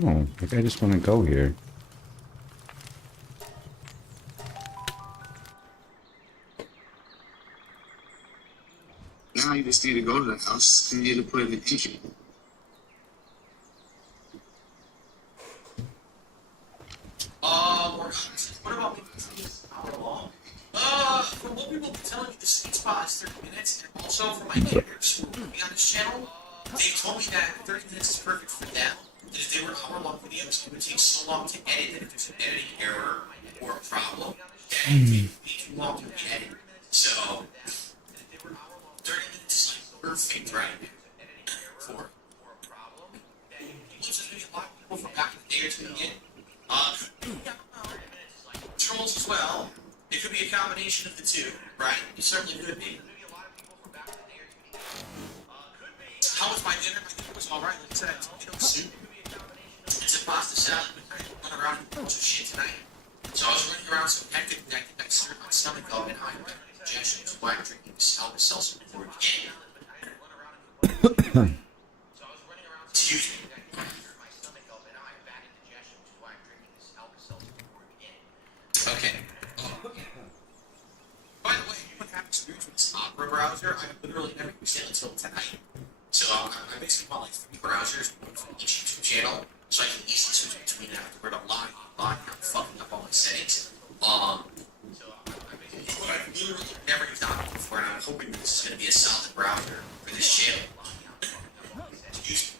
Oh, maybe I just want to go here. Now you just need to go to the house and you need to put in the entry. What about me? How long? From what people have been telling me, the sweet spot is 30 minutes, and also from my neighbors who will be on this channel, they told me that 30 minutes is perfect for them. That if they were hour-long videos, it would take so long to edit that if there's an editing error or a problem, that it would take too long to edit. So, 30 minutes is like perfect right now for looks like maybe a lot of people from back in the day or two again. Trolls as well. It could be a combination of the two, right? It certainly could be. How was my dinner? My dinner was alright. Like I said, I had tomato soup. It's a pasta salad. I went around and a bunch of shit tonight. So I was running around so hectically, I think I stirred my stomach up and I had indigestion. So I'm drinking this seltzer before we begin. Excuse me. Okay. By the way, you have experience with this Opera browser. I literally never used it until tonight. So I basically bought like 3 browsers, one for each YouTube channel, so I can easily switch between afterward. I'm I'm fucking up all my settings. But I've literally never used Opera before, and I'm hoping this is going to be a solid browser for this channel. Excuse me.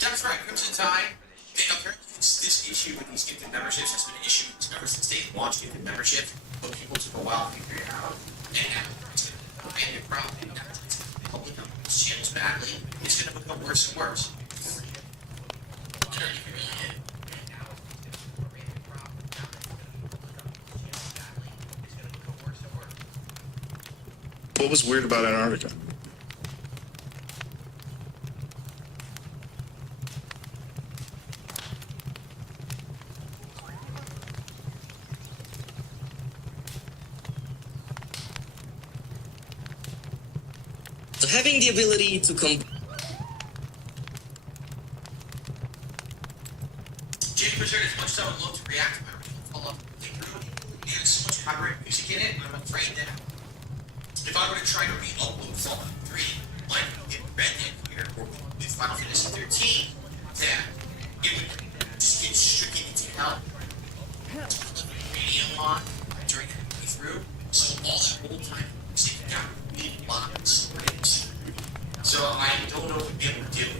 That's right, Crimson Tide. Apparently, this issue with these gifted memberships has been an issue ever since they launched gifted membership, but people took a while to figure it out. And now it's going to be a problem. Now it's public on these channels badly. It's going to become worse and worse. What was weird about Antarctica? Having the ability to Jake Pritchard, as much as I would love to react to my original love through, it has so much copyright music in it, I'm afraid that if I were to try to re-upload Fallout 3, like in Red Dead here, or with Final Fantasy 13, that it would just get stricken into hell. Radio on during that playthrough, so all that old time music got really locked and stored. So I don't know if we'd be able to do it.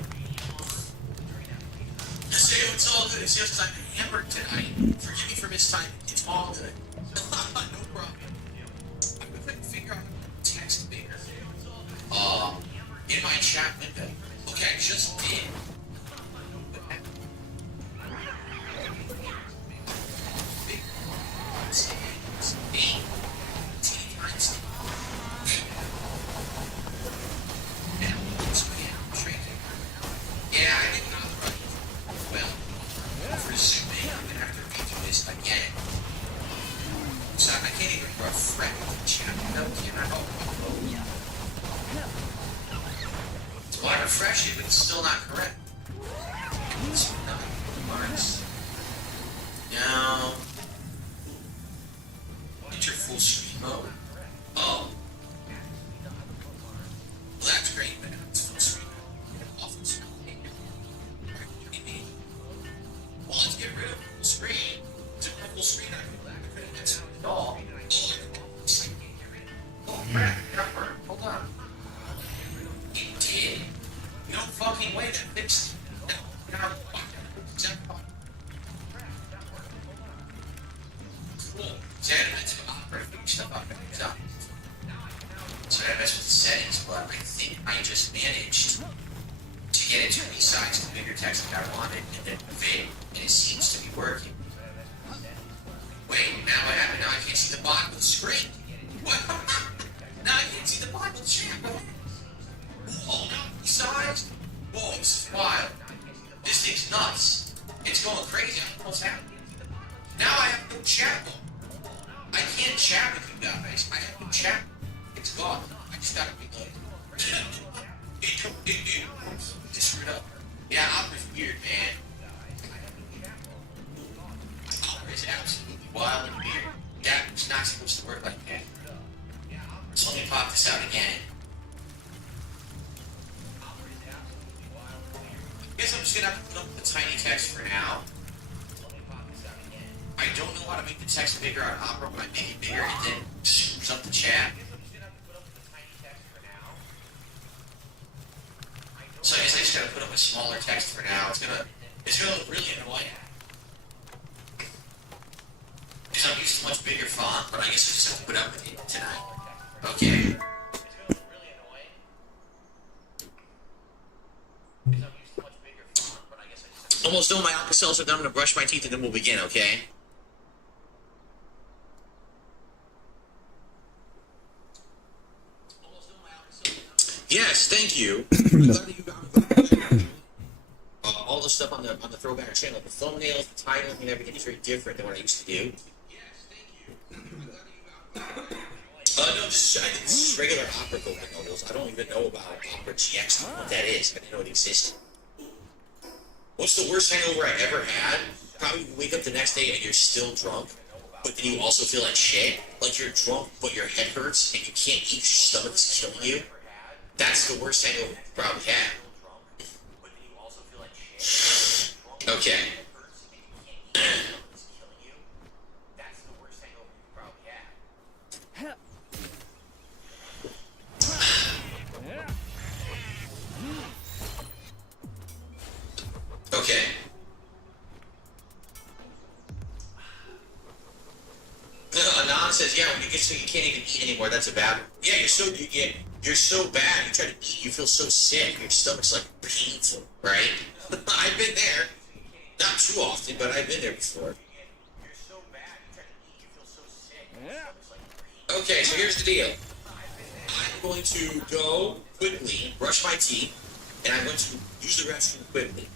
It's all good. It's just I'm hammered tonight. Forgive me for mistiming. It's all good. No problem. I'm gonna try to figure out how to text Baker. In my chat window. Okay, I just did. Yeah, I didn't know the right. Well, presuming I'm gonna have to redo this again. So I can't even refresh the chat window, can I? So I refresh it, but it's still not correct. It's not marks. No. Enter full screen mode. Oh. Well, that's great, but it's full screen. Awful screen. Well, let's get rid of full screen. To full screen, I couldn't answer it at all. Oh, crap. Hold on. It did. No fucking way that fixed it. Now, cool. See, I had to operate stuff up and stuff. So I messed with the settings, but I think I just managed to get it to resize the bigger text that I wanted and then fit, and it seems to be working. Wait, now what happened? Now I can't see the bottom of the screen. What? Now I can't see the bottom of the chat. Oh, now resized? Whoa, this is wild. This thing's nuts. It's going crazy. I don't know what's happening. Now I have no chat. I can't chat with you guys. I have no chat. It's gone. I just gotta reload it. Just screwed up. Yeah, Opera's weird, man. Opera is absolutely wild and weird. That's not supposed to work like that. So let me pop this out again. I guess I'm just gonna have to put up the tiny text for now. I don't know how to make the text bigger on Opera, but I make it bigger and then screws up the chat. So I guess I just gotta put up a smaller text for now. It's gonna look really annoying. Because I'm used to much bigger font, but I guess I just have to put up with it tonight. Okay. Almost done with my Alka-Seltzer, then I'm gonna brush my teeth and then we'll begin, okay? Yes, thank you. I'm glad that you got all the stuff on the throwback channel, the thumbnails, the titling, and everything is very different than what I used to do. Yes, thank you. No, this is regular Opera coping novels. I don't even know about Opera GX, what that is. I didn't know it existed. What's the worst hangover I ever had? Probably you wake up the next day and you're still drunk, but then you also feel like shit. Like you're drunk, but your head hurts and you can't eat, your stomach's killing you. That's the worst hangover you probably had. Okay. Okay. Anon says, yeah, when you get so you can't even eat anymore, that's a bad one. Yeah, you're so bad, you try to eat, you feel so sick, your stomach's like painful, right? I've been there. Not too often, but I've been there before. Okay, so here's the deal. I'm going to go quickly, brush my teeth, and I'm going to use the restroom quickly.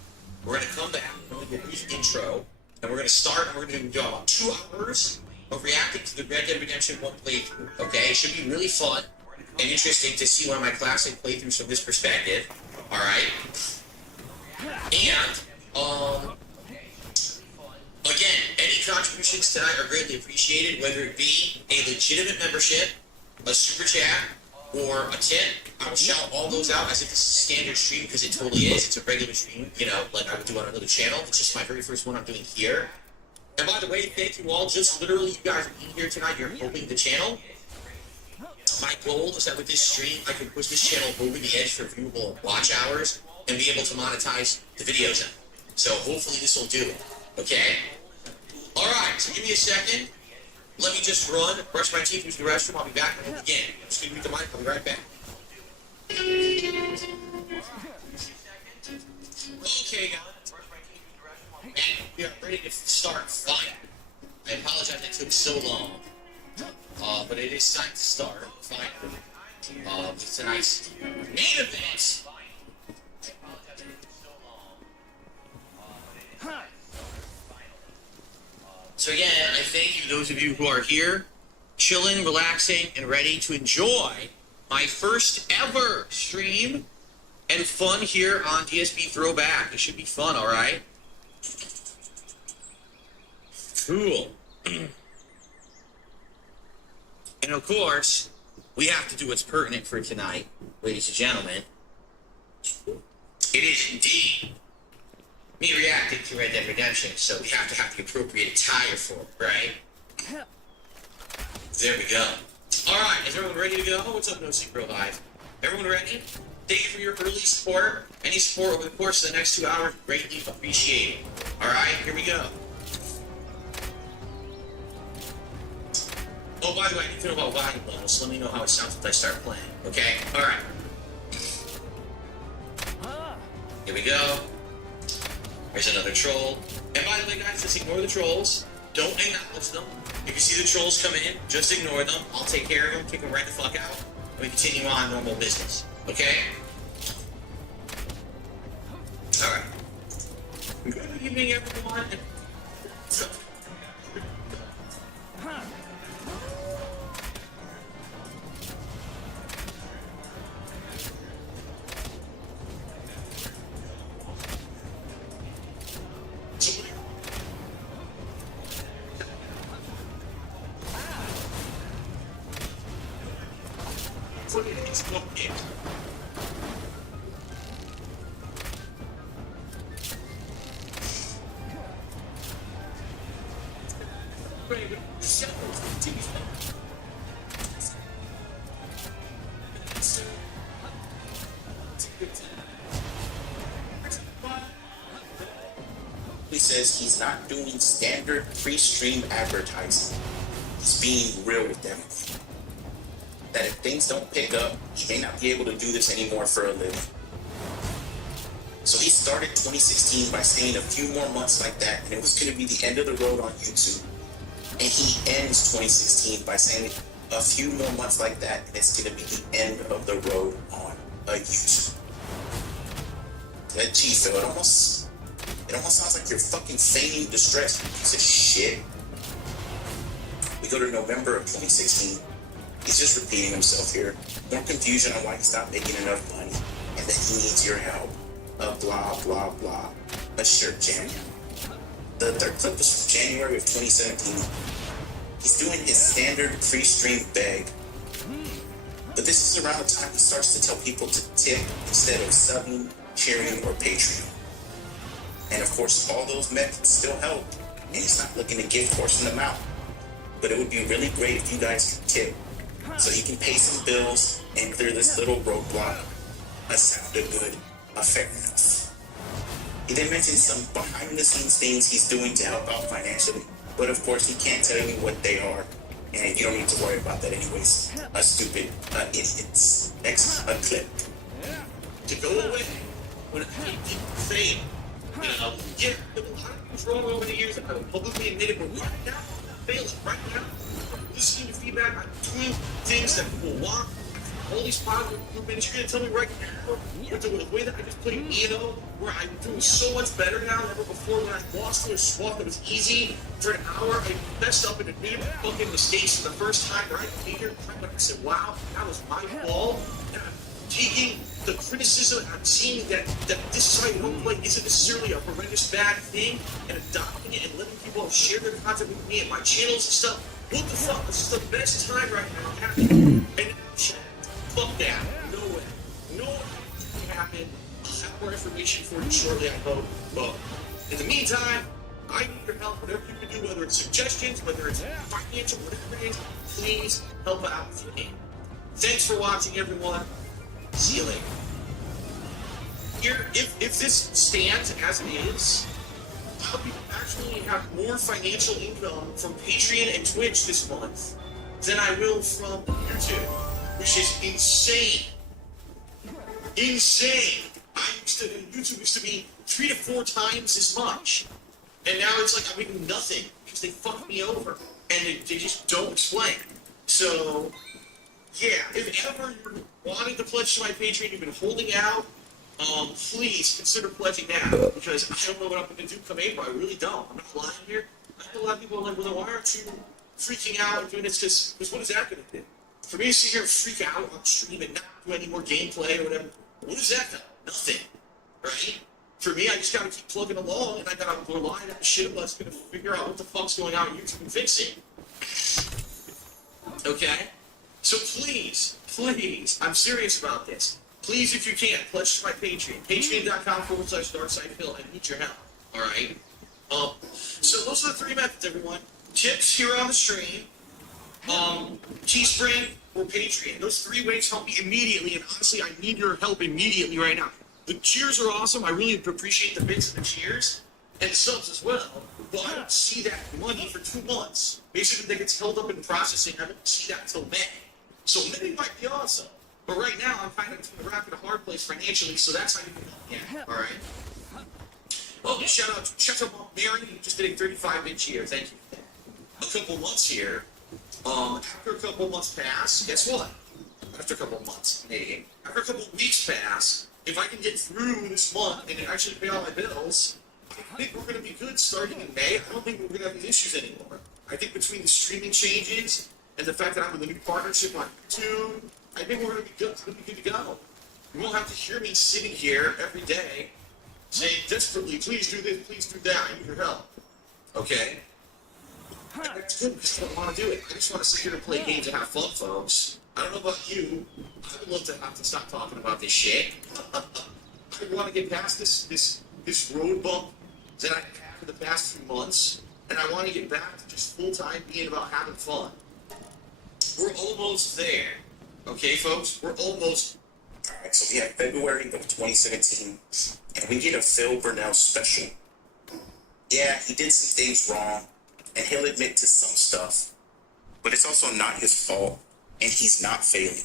We're going to come back, we're going to do a brief intro, and we're going to start, and we're going to do about 2 hours of reacting to the Red Dead Redemption 1 playthrough, okay? It should be really fun and interesting to see one of my classic playthroughs from this perspective, alright? And, again, any contributions tonight are greatly appreciated, whether it be a legitimate membership, a super chat, or a tip. I will shout all those out as if it's a standard stream, because it totally is. It's a regular stream, you know, like I would do on another channel. It's just my very first one I'm doing here. And by the way, thank you all. Just literally, you guys are being here tonight. You're helping the channel. My goal is that with this stream, I can push this channel over the edge for viewable watch hours and be able to monetize the videos. So hopefully this will do it. Okay? Alright, so give me a second. Let me just run, brush my teeth, use the restroom. I'll be back and we'll begin. I'm just going to mute the mic. I'll be right back. Okay, guys. And we are ready to start fine. I apologize it took so long. But it is time to start finally. With tonight's main event. So again, I thank you to those of you who are here, chilling, relaxing, and ready to enjoy my first ever stream and fun here on DSP Throwback. It should be fun, alright? Cool. And of course, we have to do what's pertinent for tonight, ladies and gentlemen. It is indeed me reacting to Red Dead Redemption, so we have to have the appropriate attire for it, right? There we go. Alright, is everyone ready to go? What's up, No Secret Live? Everyone ready? Thank you for your early support. Any support over the course of the next 2 hours, greatly appreciated. Alright, here we go. Oh, by the way, I need to know about volume levels, so let me know how it sounds if I start playing, okay? Alright. Here we go. There's another troll. And by the way, guys, just ignore the trolls. Don't acknowledge them. If you see the trolls come in, just ignore them. I'll take care of them, kick them right the fuck out, and we continue on normal business. Okay? Alright. Good evening, everyone. put it in his book game. He says he's not doing standard pre-stream advertising. He's being real with them. That if things don't pick up, he may not be able to do this anymore for a living. So he started 2016 by saying a few more months like that, and it was going to be the end of the road on YouTube. And he ends 2016 by saying a few more months like that, and it's going to be the end of the road on YouTube. That G, Phil, it almost sounds like you're fucking feigning distress, you piece of shit. We go to November of 2016. He's just repeating himself here. More confusion on why he's not making enough money, and that he needs your help. Blah, blah, blah. A shirt jam. The third clip was from January of 2017. He's doing his standard pre-stream beg. But this is around the time he starts to tell people to tip instead of subbing, cheering, or Patreon. And of course, all those methods still help, and he's not looking to gift horse them out. But it would be really great if you guys could tip, so he can pay some bills and clear this little roadblock. That sounded good. Fair enough. He then mentioned some behind-the-scenes things he's doing to help out financially, but of course he can't tell you what they are, and you don't need to worry about that anyways. Stupid idiots. Next, a clip. To go away when I keep saying, yeah, there were a lot of things wrong over the years. I would publicly admit it, but right now, I'm failing. Right now, I'm listening to feedback. I'm doing things that people want. All these positive improvements. You're gonna tell me right now, with the way that I just played Neo, where I'm doing so much better now than ever before. When I lost to a swap that was easy for an hour, I messed up and admitted my fucking mistakes for the first time. Right later, I said, "Wow, that was my fault." And I'm taking the criticism. I'm seeing that this is how you don't play isn't necessarily a horrendous bad thing, and adopting it and letting people share their content with me and my channels and stuff. What the fuck? This is the best time right now. And fuck that. No way. No way can happen. I'll have more information for you shortly, I hope. But in the meantime, I need your help. Whatever you can do, whether it's suggestions, whether it's financial, whatever it is, please help out if you can. Thanks for watching, everyone. See you later. Here, if this stands as it is, I'll be actually have more financial income from Patreon and Twitch this month than I will from YouTube, which is insane. Insane. YouTube used to be 3 to 4 times as much, and now it's like I'm making nothing because they fucked me over, and they just don't explain. So, yeah, if ever you're wanting to pledge to my Patreon, you've been holding out, please consider pledging now, because I don't know what I'm going to do come April. I really don't. I'm not lying here. I know a lot of people are like, well, why aren't you freaking out and doing this? Because what is that going to do? For me to sit here and freak out on stream and not do any more gameplay or whatever, what does that help? Nothing, right? For me, I just gotta keep plugging along, and I gotta rely on that shit that's gonna figure out what the fuck's going on on YouTube and fix it. Okay? So please, I'm serious about this. Please, if you can, pledge to my Patreon. Patreon.com/DarkSidePhill. I need your help. Alright? So those are the 3 methods, everyone. Tips here on the stream. Teespring or Patreon. Those 3 ways help me immediately, and honestly, I need your help immediately right now. The cheers are awesome. I really appreciate the bits of the cheers and subs as well. But I don't see that money for 2 months. Basically, that gets held up in processing. I don't see that until May. So May might be awesome. But right now, I'm kind of between a rock and a hard place financially, so that's how you can help me out. All right. Oh, shout out to Mom Mary, who just did a 35-inch year. Thank you. A couple months here. After a couple months pass, guess what? After a couple months, maybe. After a couple weeks pass, if I can get through this month and actually pay all my bills, I think we're going to be good starting in May. I don't think we're going to have these issues anymore. I think between the streaming changes and the fact that I'm in the new partnership on YouTube, I think we're going to be good. We're going to be good to go. You won't have to hear me sitting here every day saying desperately, please do this, please do that, I need your help. Okay? That's good because I don't want to do it. I just want to sit here and play games and have fun, folks. I don't know about you. I would love to have to stop talking about this shit. I want to get past this road bump that I've had for the past few months, and I want to get back to just full-time being about having fun. We're almost there. Okay, folks? We're almost. Alright, so we have February of 2017, and we get a Phil Burnell special. Yeah, he did some things wrong, and he'll admit to some stuff, but it's also not his fault, and he's not failing.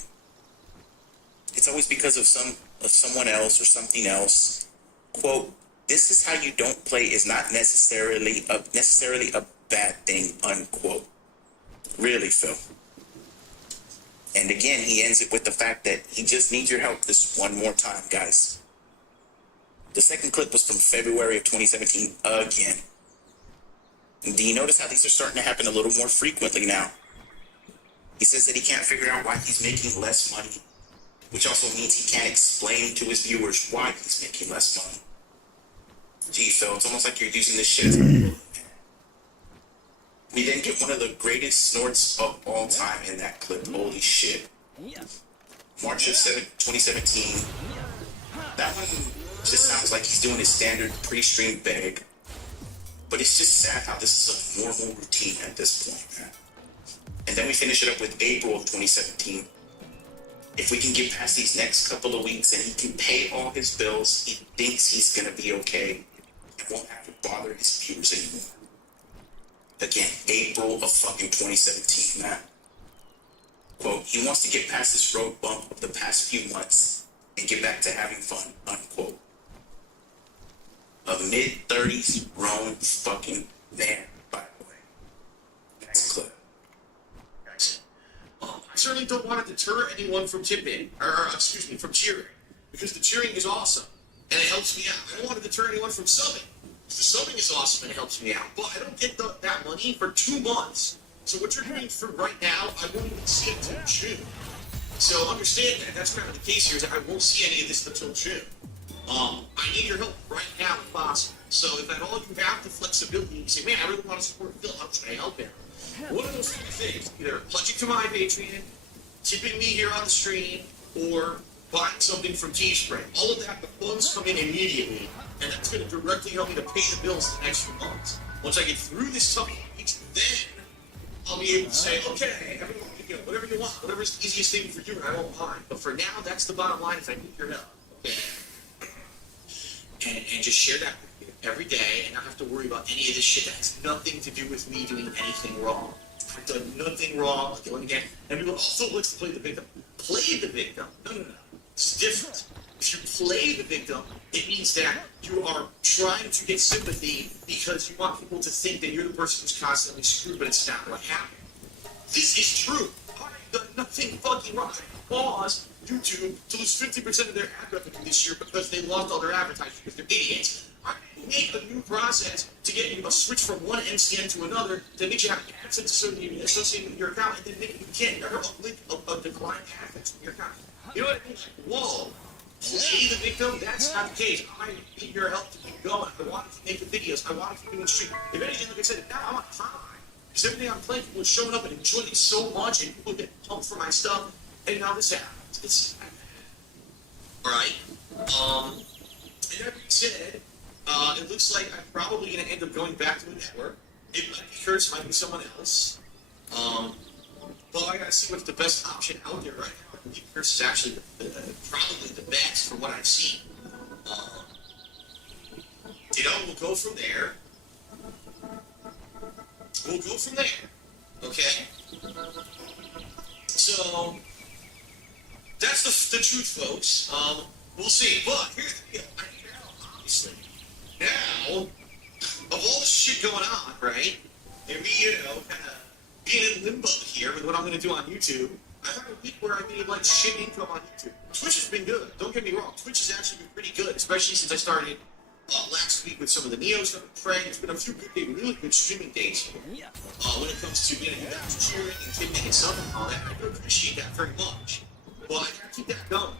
It's always because of someone else or something else. Quote, "This is how you don't play is not necessarily a bad thing," unquote. Really, Phil. And again, he ends it with the fact that he just needs your help this one more time, guys. The second clip was from February of 2017 again. And do you notice how these are starting to happen a little more frequently now? He says that he can't figure out why he's making less money, which also means he can't explain to his viewers why he's making less money. Gee, Phil, it's almost like you're using this shit as a... We then get one of the greatest snorts of all time in that clip. Holy shit. March of 2017. That one just sounds like he's doing his standard pre-stream beg. But it's just sad how this is a normal routine at this point, man. And then we finish it up with April of 2017. If we can get past these next couple of weeks and he can pay all his bills, he thinks he's gonna be okay and won't have to bother his viewers anymore. Again, April of fucking 2017, man. Quote, "He wants to get past this road bump of the past few months and get back to having fun," unquote. A mid-30s grown fucking man, by the way. Next clip. I certainly don't want to deter anyone from tipping, or excuse me, from cheering, because the cheering is awesome, and it helps me out. I don't want to deter anyone from subbing, because the subbing is awesome and it helps me out, but I don't get that money for 2 months. So what you're doing for right now, I won't even see it until June. So understand that. That's kind of the case here, is that I won't see any of this until June. I need your help right now if possible. So if at all you have the flexibility, you say, man, I really want to support Phil, how can I help him? One of those three things, either pledging to my Patreon, tipping me here on the stream, or buying something from Teespring. All of that, the funds come in immediately, and that's going to directly help me to pay the bills the next few months. Once I get through this tough week, then I'll be able to say, okay, everyone, you know, whatever you want, whatever's the easiest thing for you, and I won't mind. But for now, that's the bottom line, is I need your help. Okay? And just share that with you every day, and not have to worry about any of this shit that has nothing to do with me doing anything wrong. I've done nothing wrong. I'll do it again. And people also likes to play the victim. Play the victim. No. It's different. If you play the victim, it means that you are trying to get sympathy because you want people to think that you're the person who's constantly screwed, but it's not what happened. This is true. I've done nothing fucking wrong. I caused YouTube to lose 50% of their ad revenue this year because they lost all their advertisers because they're idiots. I make a new process to get you a switch from one NCN to another that makes you have AdSense associated with your account, and then make you can't ever uplink a declined AdSense from your account. You know what I mean? Like, whoa. Play the victim? That's not the case. I need your help to keep going. I want to make the videos. I want to keep doing stream. If anything, like I said, now I'm on time. Because everything I'm playing, people are showing up and enjoying it so much, and people get pumped for my stuff, and now this happens. It's alright. And that being said, it looks like I'm probably going to end up going back to the network. It might be Curse, it might be someone else. But I gotta see what's the best option out there right now. I believe Curse is actually probably the best from what I've seen. We'll go from there. Okay? So, that's the truth, folks. We'll see. But here's the deal. I need your help, obviously. Now, of all the shit going on, right? And me, kind of being in limbo here with what I'm going to do on YouTube, I had a week where I made, like, shit income on YouTube. Twitch has been good. Don't get me wrong. Twitch has actually been pretty good, especially since I started last week with some of the Neo stuff and praying. It's been a few good days, really good streaming days here. When it comes to, you guys cheering and tipping and stuff and all that, I do appreciate that very much. Well, I gotta keep that going.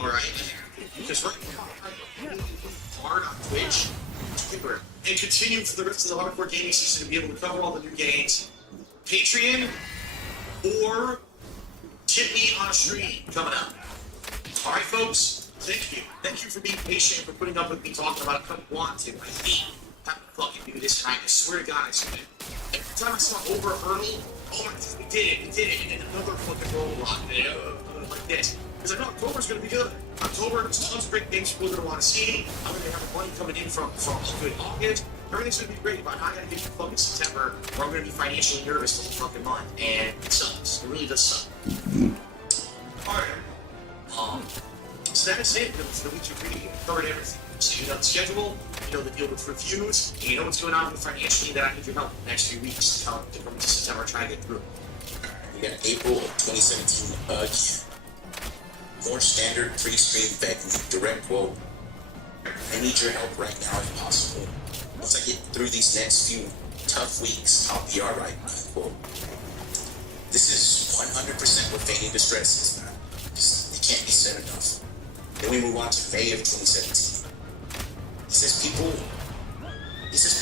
Alright? Because right now, I'm really hard on Twitch and continue for the rest of the hardcore gaming season to be able to cover all the new games. Patreon or Tip me on a stream coming up. All right, folks. Thank you. Thank you for being patient, for putting up with me talking about it. I couldn't want to. I hate having to fucking do this tonight. I swear to God, I swear. Every time I saw over a hurdle, oh my God, we did it, and then another fucking roadblock, like this. Because I know October's going to be good. October, there's tons of great games people are going to want to see. I'm going to have the money coming in from good August. Everything's going to be great, but I got to get to fucking September, where I'm going to be financially nervous the whole fucking month, and it sucks. It really does suck. Alright. So that is it. For the week's review, covered everything. So you know the schedule, you know the deal with reviews, and you know what's going on with financially that I need your help the next few weeks to come to September, try to get through. We got April of 2017 again. More standard pre-stream begging, direct quote. I need your help right now if possible. Once I get through these next few tough weeks, I'll be alright, unquote. This is 100% what feigning distress is, man. It can't be said enough. Then we move on to May of 2017. He says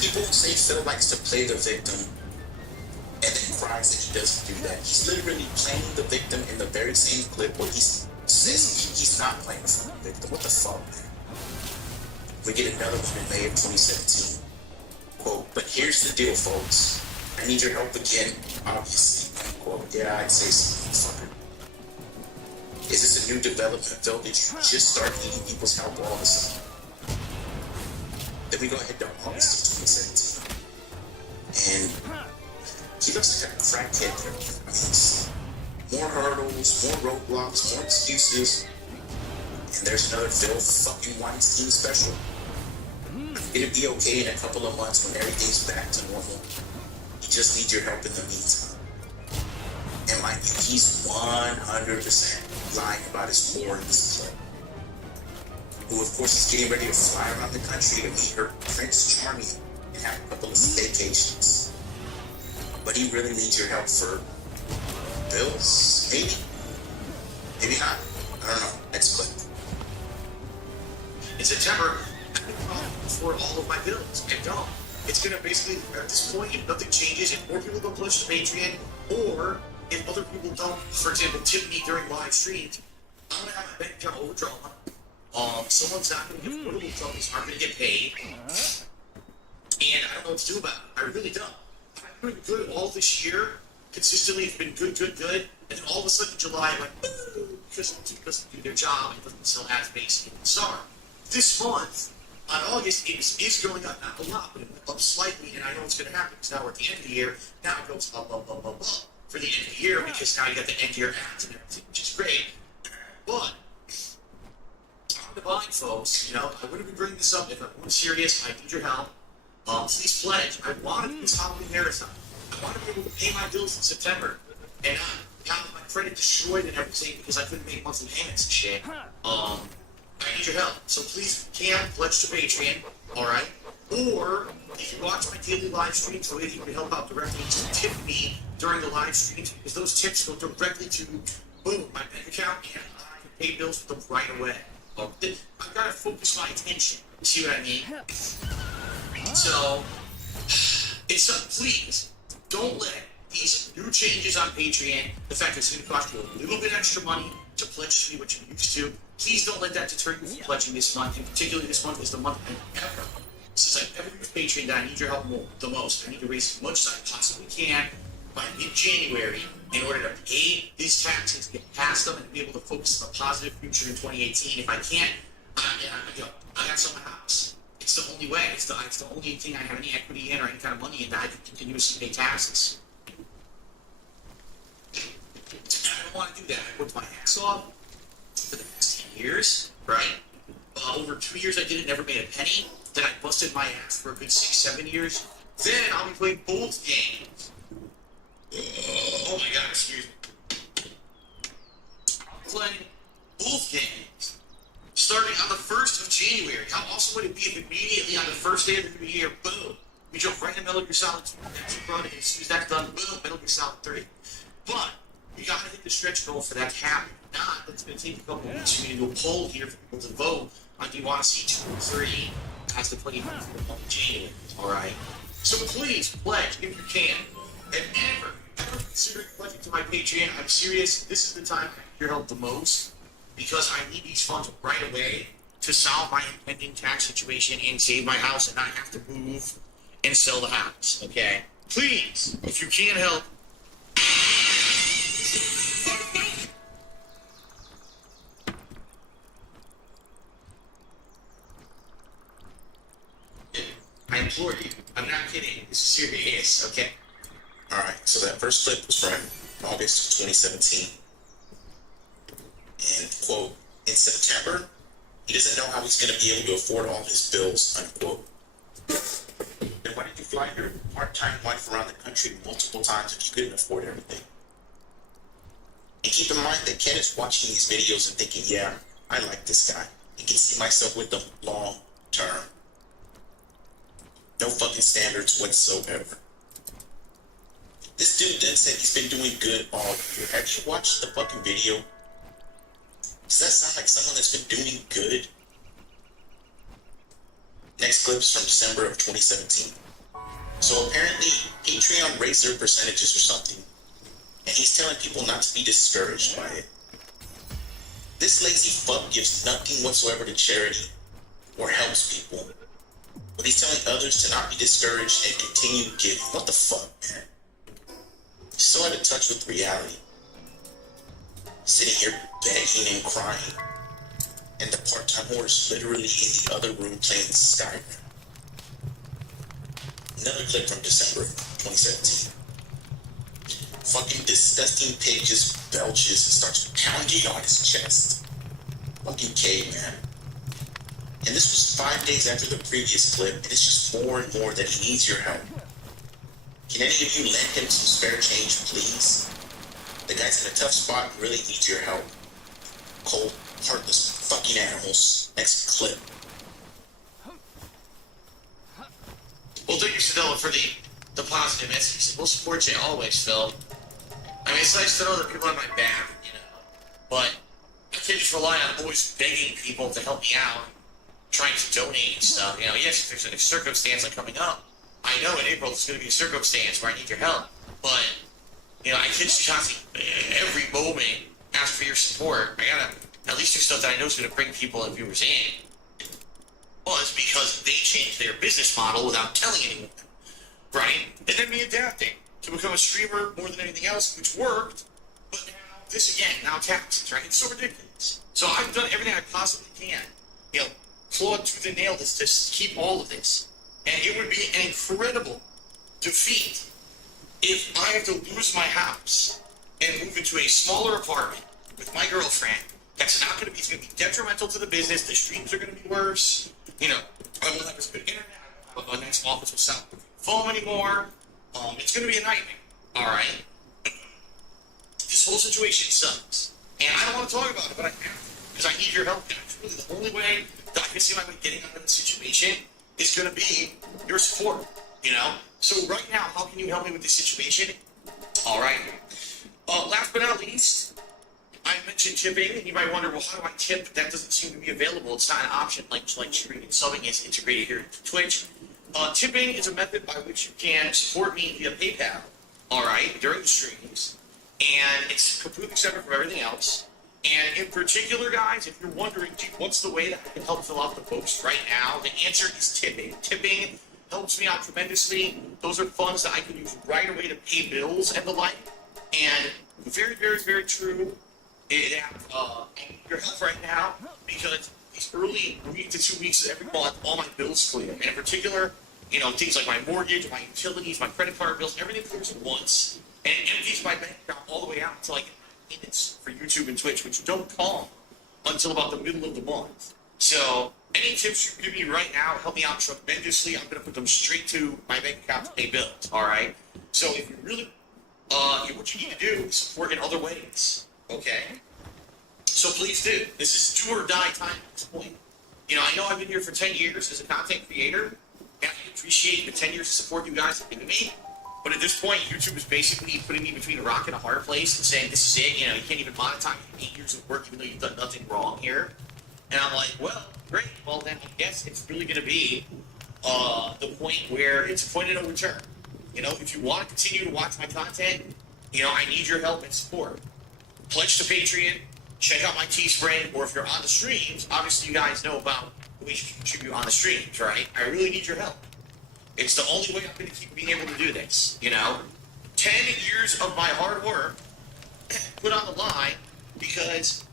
people say Phil likes to play the victim and then cries that he doesn't do that. He's literally playing the victim in the very same clip where he says he's not playing the victim. What the fuck, man? We get another one in May of 2017. Quote, but here's the deal, folks. I need your help again, obviously. Unquote. Yeah, I'd say so, fucker. Is this a new development, Phil? Did you just start needing people's help all of a sudden? Then we go ahead to August of 2017. And he looks like a crackhead there. I mean, more hurdles, more roadblocks, more excuses. And there's another Phil fucking Weinstein special. It'll be okay in a couple of months when everything's back to normal. You just need your help in the meantime. And mind you, he's 100% lying about his whore in this clip. Who, of course, is getting ready to fly around the country to meet her Prince Charming and have a couple of staycations. But he really needs your help for bills, maybe? Maybe not. I don't know. Next clip. In September, I'm going to for all of my bills. I don't. It's going to basically, at this point, if nothing changes, if more people don't push the Patreon, or if other people don't, for example, tip me during live streams, I'm going to have my bank account overdrawn. Someone's not going to get portable companies aren't going to get paid. And I don't know what to do about it. I really don't. I've been good all this year. Consistently, it's been good. And then all of a sudden in July, I'm like, boo, because it doesn't do their job. It doesn't sell ads based in the summer. This month, on August, it is going up, not a lot, but it went up slightly, and I know it's going to happen because now we're at the end of the year. Now it goes up for the end of the year because now you got the end of year ads and everything, which is great. But on the line, folks, you know, I wouldn't be bringing this up if I'm serious. I need your help. Please pledge. I want to do this Halloween marathon. I want to be able to pay my bills in September and not have my credit destroyed and everything because I couldn't make monthly payments and shit. I need your help. So please, can pledge to Patreon, alright? Or, if you watch my daily live streams, the way that you can help out directly is to tip me during the live streams, because those tips go directly to, boom, my bank account, and I can pay bills with them right away. I've got to focus my attention. You see what I mean? So, please, don't let these new changes on Patreon, the fact that it's going to cost you a little bit extra money to pledge to me, what you're used to, please don't let that deter you from pledging this month, and particularly this month is the month since I've ever used Patreon that I need your help the most. I need to raise as much as I possibly can by mid-January in order to pay these taxes, get past them, and be able to focus on a positive future in 2018. If I can't, I got some house. It's the only way. It's the only thing I have any equity in or any kind of money in that I can continuously pay taxes. I don't want to do that. I worked my ass off for the past 10 years, right? Over 2 years I did it, never made a penny. Then I busted my ass for a good 6-7 years. Then I'll be playing both games. Oh my god, excuse me. I'm playing both games. Starting on the 1st of January. How awesome would it be if immediately on the first day of the new year, boom, we jump right into Metal Gear Solid 2, that's run, and as soon as that's done, boom, Metal Gear Solid 3. But you gotta hit the stretch goal for that to happen. If not, it's gonna take a couple of weeks for me to do a poll here for people to vote on do you want to see 2 or 3 as the play for the month of January. Alright? So please pledge if you can. And ever consider pledging to my Patreon. I'm serious. This is the time I need your help the most because I need these funds right away to solve my impending tax situation and save my house and not have to move and sell the house. Okay? Please, if you can help. I implore you. I'm not kidding. This is serious. Okay? Alright, so that first clip was from August 2017. And, quote, in September, he doesn't know how he's going to be able to afford all his bills, unquote. Then why did you fly your part-time wife around the country multiple times if you couldn't afford everything? And keep in mind that Ken is watching these videos and thinking, yeah, I like this guy. I can see myself with them long term. No fucking standards whatsoever. This dude then said he's been doing good all year. Have you watched the fucking video? Does that sound like someone that's been doing good? Next clip's from December of 2017. So apparently, Patreon raised their percentages or something, and he's telling people not to be discouraged by it. This lazy fuck gives nothing whatsoever to charity or helps people, but he's telling others to not be discouraged and continue giving. What the fuck, man? So out of touch with reality. Sitting here begging and crying, and the part-time whore is literally in the other room playing Skyrim. Another clip from December 2017. Fucking disgusting pig just belches and starts pounding on his chest. Fucking caveman. And this was 5 days after the previous clip, and it's just more and more that he needs your help. Can any of you lend him some spare change, please? The guy's in a tough spot and really needs your help. Cold, heartless fucking animals. Next clip. Well, thank you, Sedella, for the positive message. We'll support you always, Phil. I mean, it's nice to know that people have my back, you know. But I can't just rely on always begging people to help me out, trying to donate and stuff. You know, yes, if there's a circumstance like coming up, I know in April there's going to be a circumstance where I need your help. But, you know, I can't just constantly, every moment, ask for your support. I gotta at least do stuff that I know is going to bring people and viewers in. Well, it's because they changed their business model without telling anyone, right? And then me adapting to become a streamer more than anything else, which worked, but now this again, now taxes, right? It's so ridiculous. So I've done everything I possibly can, you know, clawed tooth and nail this to keep all of this. And it would be an incredible defeat if I have to lose my house and move into a smaller apartment with my girlfriend. That's not going to be, it's going to be detrimental to the business. The streams are going to be worse. You know, I won't have as good internet. I won't have a nice office with sound phone anymore. It's going to be a nightmare. All right? This whole situation sucks. And I don't want to talk about it, but I have to, because I need your help. It's really the only way that I can see my way getting out of this situation is going to be your support, you know? So right now, how can you help me with this situation? All right. Last but not least, I mentioned tipping, and you might wonder, well, how do I tip? That doesn't seem to be available. It's not an option like streaming and subbing is integrated here into Twitch. Tipping is a method by which you can support me via PayPal, all right, during the streams, and it's completely separate from everything else. And in particular, guys, if you're wondering, gee, what's the way that I can help fill out the post right now, the answer is tipping. Tipping helps me out tremendously. Those are funds that I can use right away to pay bills and the like. And very, very, very true. I need your help right now because these early week to 2 weeks of every month, all my bills clear. And in particular, you know, things like my mortgage, my utilities, my credit card bills, everything clears at once. And it empties my bank account all the way out to like payments for YouTube and Twitch, which don't come until about the middle of the month. So any tips you give me right now help me out tremendously. I'm going to put them straight to my bank account to pay bills, all right? So if you really, what you need to do is support in other ways, okay? So please do. This is do or die time at this point. You know, I know I've been here for 10 years as a content creator, and I appreciate the 10 years of support you guys have given me. But at this point, YouTube is basically putting me between a rock and a hard place and saying, this is it, you know, you can't even monetize 8 years of work even though you've done nothing wrong here. And I'm like, well, great. Well, then I guess it's really going to be the point where it's a point of no return. You know, if you want to continue to watch my content, I need your help and support. Pledge to Patreon, check out my Teespring, or if you're on the streams, obviously you guys know about who we should contribute on the streams, right? I really need your help. It's the only way I'm going to keep being able to do this, 10 years of my hard work put on the line because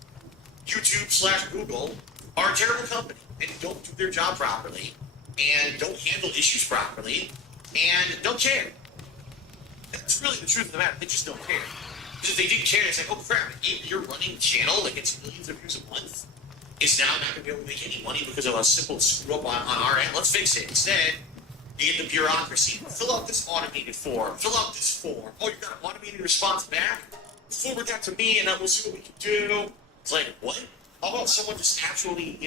YouTube/Google are a terrible company and don't do their job properly and don't handle issues properly and don't care. That's really the truth of the matter. They just don't care. Because if they didn't care, it's like, oh crap, you're running a channel that gets millions of views a month is now not going to be able to make any money because of a simple screw up on our end. Let's fix it. Instead, you get the bureaucracy. Fill out this automated form. Fill out this form. Oh, you got an automated response back? Forward that to me and then we'll see what we can do. It's like, what? How about someone just actually,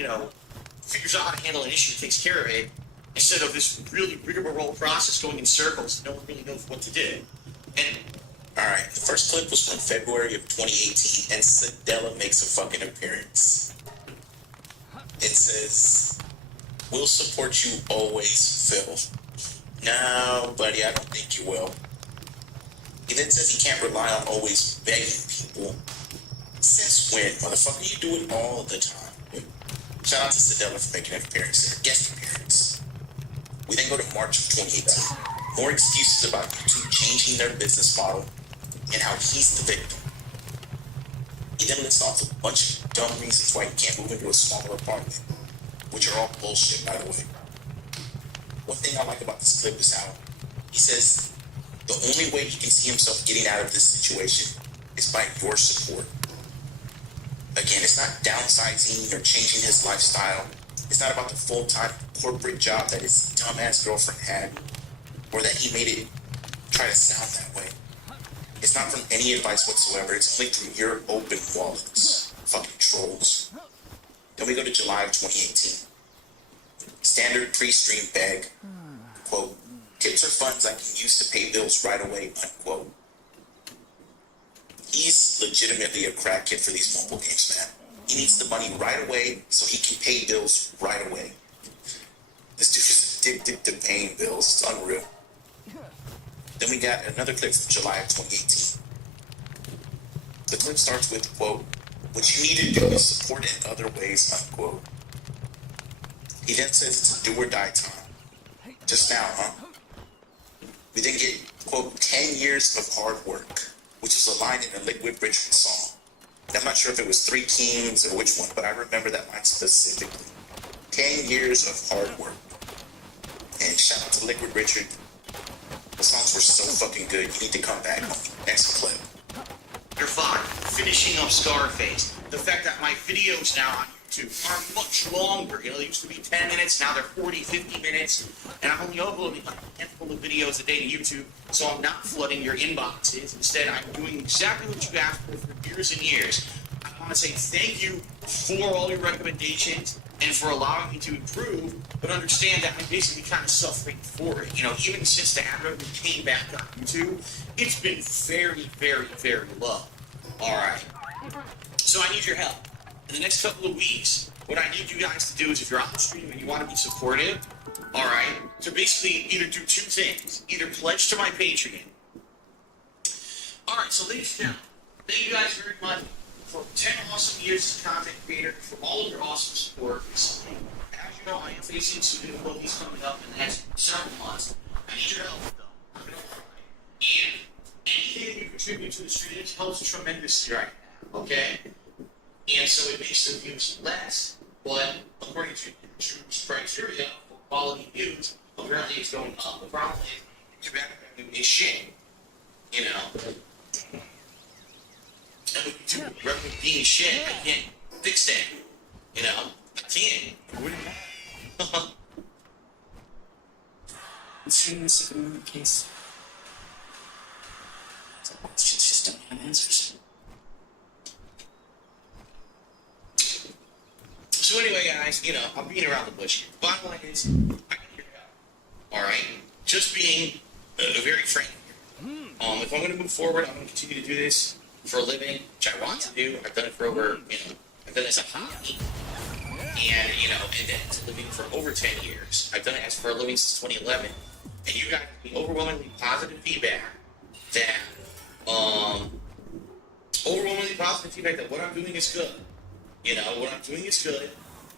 figures out how to handle an issue and takes care of it instead of this really rigmarole process going in circles and no one really knows what to do? And Alright, the first clip was from February of 2018, and Sedella makes a fucking appearance. It says, "We'll support you always, Phil." No, buddy, I don't think you will. He then says he can't rely on always begging people. Since when, motherfucker? You do it all the time. Shout out to Sedella for making an appearance there, guest appearance. We then go to March of 2018. More excuses about YouTube changing their business model and how he's the victim. He then lists off a bunch of dumb reasons why he can't move into a smaller apartment, which are all bullshit, by the way. One thing I like about this clip is how he says the only way he can see himself getting out of this situation is by your support. Again, it's not downsizing or changing his lifestyle. It's not about the full-time corporate job that his dumbass girlfriend had, or that he made it try to sound that way. It's not from any advice whatsoever. It's only from your open wallets. Fucking trolls. Then we go to July of 2018. Standard pre-stream bag. Quote, "Tips or funds I can use to pay bills right away," unquote. He's legitimately a crack kid for these mobile games, man. He needs the money right away so he can pay bills right away. This dude is addicted to paying bills. It's unreal. Then we got another clip from July of 2018. The clip starts with, quote, "What you need to do is support in other ways," unquote. He then says it's a do or die time. Just now, huh? We then get, quote, 10 years of hard work, which is a line in a Liquid Richard song. And I'm not sure if it was Three Kings or which one, but I remember that line specifically. 10 years of hard work. And shout out to Liquid Richard. The songs were so fucking good. You need to come back. Next clip. You're fine. Finishing up Scarface. The fact that my videos now on YouTube are much longer. They used to be 10 minutes, now they're 40, 50 minutes. And I'm only uploading like a handful of videos a day to YouTube, so I'm not flooding your inboxes. Instead, I'm doing exactly what you asked for years and years. I want to say thank you for all your recommendations and for allowing me to improve, but understand that I'm basically kind of suffering for it. Even since the algorithm came back on YouTube, it's been very, very, very low. All right. So I need your help. In the next couple of weeks, what I need you guys to do is, if you're on the stream and you want to be supportive, all right, to basically either do two things. Either pledge to my Patreon. All right, so ladies and gentlemen, thank you guys very much for 10 awesome years as a content creator, for all of your awesome support. As you know, I am facing some difficulties coming up in the next several months. I need your help, though. I'm going to try. And anything you contribute to the streams helps tremendously right now, okay? And so it makes the views less, but according to YouTube's criteria for quality views, apparently it's going up. The problem is, your revenue is shit. And with YouTube revenue being shit, I can't fix that. I can't. Let's see the second case. Questions just don't have answers. So anyway, guys, I'm beating around the bush here. Bottom line is, I need your help. All right? Just being very frank here. If I'm going to move forward, I'm going to continue to do this for a living, which I want to do. I've done it for over, I've done it as a hobby. And, and then as a living for over 10 years. I've done it as for a living since 2011. And you guys give me overwhelmingly positive feedback that, to the fact that what I'm doing is good. You know, what I'm doing is good.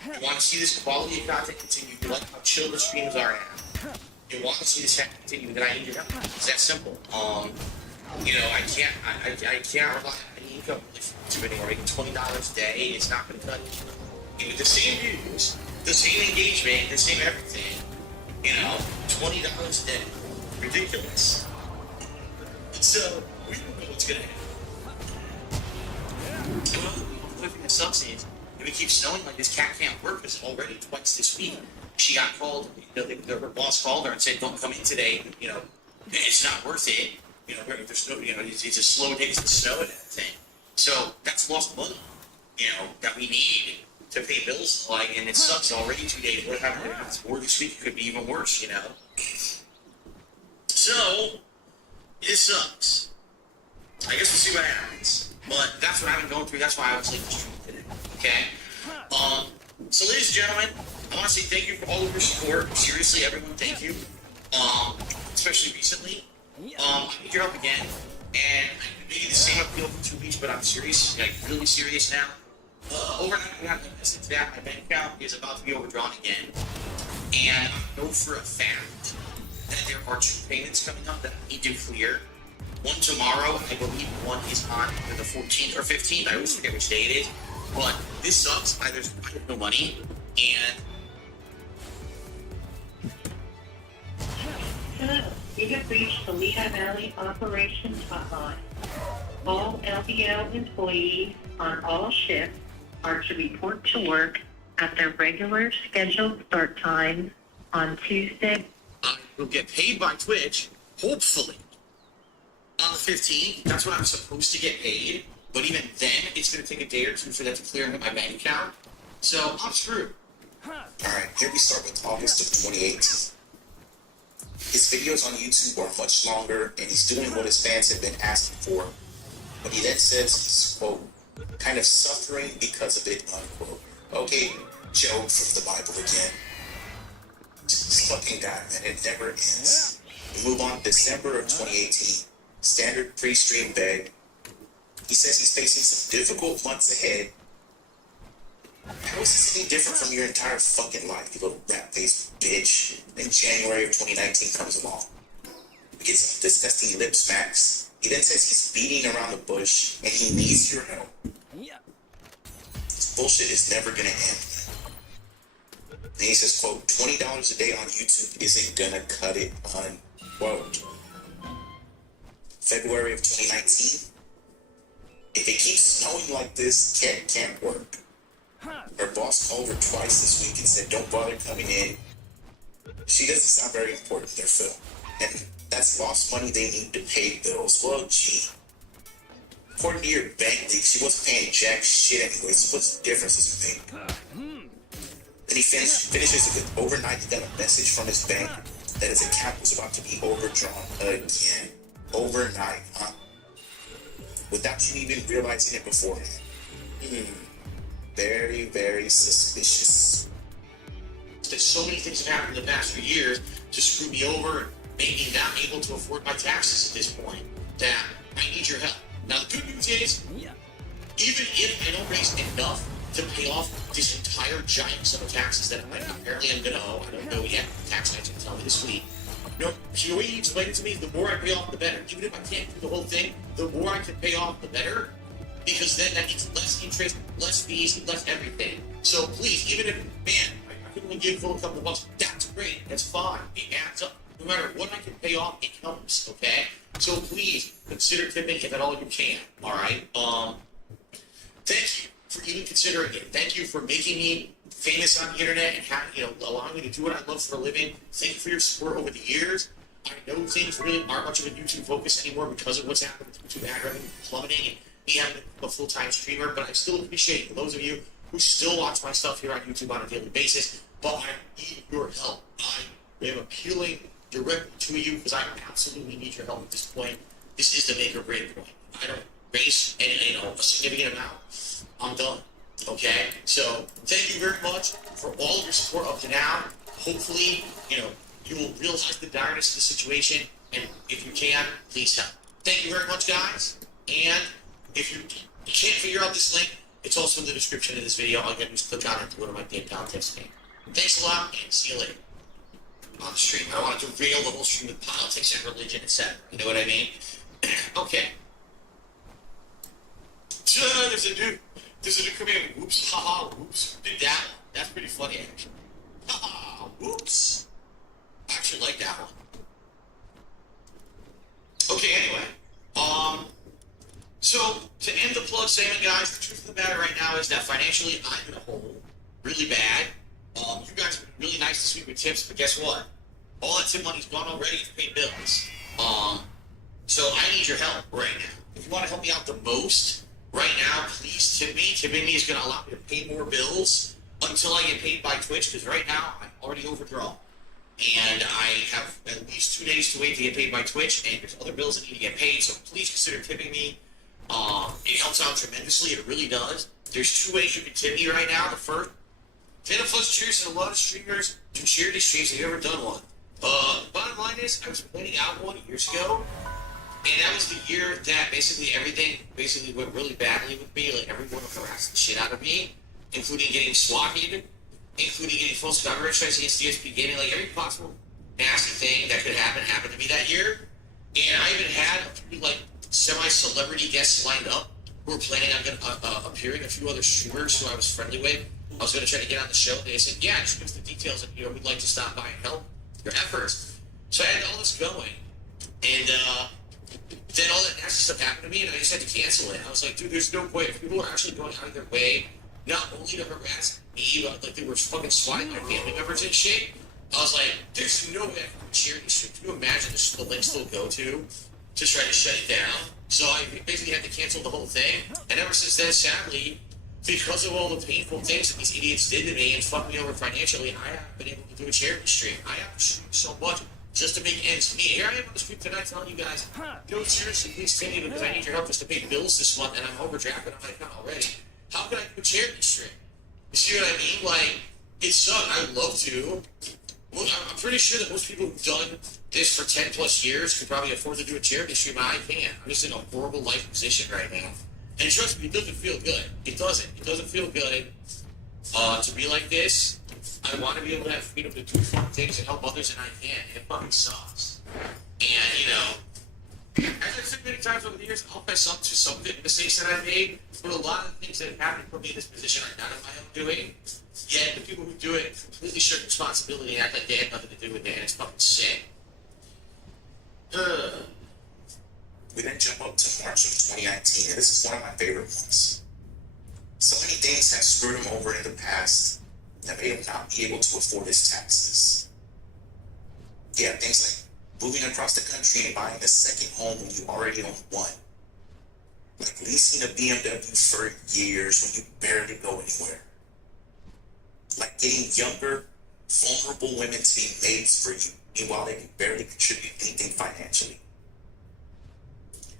You want to see this quality of content continue. You like how chill the streams are now. You want to see this continue. Then I need your help. It's that simple. You know, I can't rely on any income to anymore. Making $20 a day, it's not going to cut it. With the same views, the same engagement, the same everything. You know, $20 a day, ridiculous. So we don't know what's going to happen. The only thing that sucks is if it keeps snowing like this, cat can't work because already twice this week she got called. You know, her boss called her and said, "Don't come in today. You know, it's not worth it. You know, there's no, you know, it's a slow day because of the snow and everything." So that's lost money. You know, that we need to pay bills, like, and it sucks already 2 days. We're having more this week. It could be even worse, you know. So it sucks. I guess we'll see what happens. But that's what I've been going through. That's why I was late to stream today. Okay. So, ladies and gentlemen, I want to say thank you for all of your support. Seriously, everyone, thank you. Especially recently. I need your help again, and I'm making the same appeal for 2 weeks, but I'm serious, like really serious now. Overnight, we have a message that my bank account is about to be overdrawn again, and I know for a fact that there are 2 payments coming up that I need to clear. One tomorrow, I believe one is on either the 14th or 15th. I always forget which day it is. But this sucks. I have no money, and Hello, you have reached the Lehigh Valley Operations Hotline. All LVL employees on all shifts are to report to work at their regular scheduled start time on Tuesday. I will get paid by Twitch, hopefully, on the 15th. That's when I'm supposed to get paid. But even then, it's going to take a day or two for that to clear into my bank account. So I'm screwed. Alright, here we start with August of 2018. His videos on YouTube are much longer, and he's doing what his fans have been asking for. But he then says he's, quote, kind of suffering because of it, unquote. Okay, joke from the Bible again. This fucking guy, man, it never ends. We move on to December of 2018. Standard pre-stream beg. He says he's facing some difficult months ahead. How is this any different from your entire fucking life, you little rat-faced bitch? Then January of 2019 comes along. We get some disgusting lip smacks. He then says he's beating around the bush and he needs your help. This bullshit is never gonna end. Then he says, quote, $20 a day on YouTube isn't gonna cut it, unquote. February of 2019. If it keeps snowing like this, Cat can't work. Her boss called her twice this week and said, don't bother coming in. She doesn't sound very important there, Phil. And that's lost money they need to pay bills. Well, gee. According to your bank leak, she wasn't paying jack shit anyway, so what's the difference does it make? Then he finishes with overnight, he got a message from his bank that his account was about to be overdrawn again. Overnight, huh? Without you even realizing it beforehand. Very, very suspicious. There's so many things have happened in the past few years to screw me over and make me not able to afford my taxes at this point that I need your help. Now, the good news is, even if I don't raise enough to pay off this entire giant sum of taxes that I apparently am gonna owe, I don't know yet, tax man's gonna tell me this week. No, the way you explained it to me, the more I pay off, the better. Even if I can't do the whole thing, the more I can pay off, the better. Because then that means less interest, less fees, less everything. So please, even if, man, I can only give Phil a couple of bucks, that's great, that's fine, it adds up. No matter what I can pay off, it helps, okay? So please, consider tipping if at all you can, alright? Thank you for even considering it. Thank you for making me famous on the internet and having, allowing me to do what I love for a living. Thank you for your support over the years. I know things really aren't much of a YouTube focus anymore because of what's happened with YouTube ad revenue plummeting and me having a full-time streamer, but I still appreciate those of you who still watch my stuff here on YouTube on a daily basis, but I need your help. I am appealing directly to you because I absolutely need your help at this point. This is the make or break point. I don't raise a significant amount, I'm done. Okay? So thank you very much for all of your support up to now. Hopefully, you will realize the direness of the situation, and if you can, please help. Thank you very much, guys. And if you you can't figure out this link, it's also in the description of this video. All you gotta do is click on it to go to my PayPal tips page. Thanks a lot, and see you later. On the stream. I wanted to derail the whole stream with politics and religion, etc. You know what I mean? Okay. There's a dude coming in. Whoops, haha, whoops. Did that one. That's pretty funny, actually. Haha, whoops. I actually like that one. Okay, anyway. So, to end the plug segment, guys, the truth of the matter right now is that financially, I'm in a hole. Really bad. You guys have been really nice this week with tips, but guess what? All that tip money's gone already to pay bills. So I need your help right now. If you want to help me out the most, right now, please tip me. Tipping me is going to allow me to pay more bills until I get paid by Twitch, because right now, I'm already overdrawn. And I have at least 2 days to wait to get paid by Twitch, and there's other bills that need to get paid, so please consider tipping me. It helps out tremendously, it really does. There's 2 ways you can tip me right now. The first, 10 of us cheers, and a lot of streamers do charity streams. Have you ever done one? The bottom line is, I was planning out one years ago, and that was the year that everything went really badly with me. Like, everyone harassed the shit out of me, including getting swatted, including getting false coverage against DSP Gaming. Like, every possible nasty thing that could happen happened to me that year. And I even had a few, like, semi-celebrity guests lined up who were planning on appearing. A few other streamers who I was friendly with. I was going to try to get on the show. They said, yeah, just give us the details, and, we'd like to stop by and help your efforts. So I had all this going, and then all that nasty stuff happened to me, and I just had to cancel it. I was like, dude, there's no point. If people are actually going out of their way, not only to harass me, but like they were fucking swatting my family members and shit, I was like, there's no way I can charity stream. Can you imagine the links they'll go to try to shut it down? So I basically had to cancel the whole thing, and ever since then, sadly, because of all the painful things that these idiots did to me and fucked me over financially, I haven't been able to do a charity stream. I have to stream so much just to make ends meet. Here I am on the stream tonight telling you guys, seriously, please pay me because I need your help just to pay bills this month, and I'm overdrafted on my account already. How can I do a charity stream? You see what I mean? Like, it sucks. I would love to. Well, I'm pretty sure that most people who've done this for 10 plus years could probably afford to do a charity stream. I can't. I'm just in a horrible life position right now. And trust me, it doesn't feel good. It doesn't. It doesn't feel good to be like this. I want to be able to have freedom to do fun things and help others, and I can't. It fucking sucks. And, as I've said many times over the years, I'll fess up to some of the mistakes that I've made, but a lot of the things that have happened to put me in this position are not of my own doing. Yet the people who do it completely shirk responsibility and act like they had nothing to do with it, and it's fucking sick. We then jump up to March of 2019, and this is one of my favorite ones. So many things have screwed him over in the past that made him not be able to afford his taxes. Yeah, things like moving across the country and buying a second home when you already own one. Like leasing a BMW for years when you barely go anywhere. Like getting younger, vulnerable women to be maids for you, meanwhile they can barely contribute anything financially.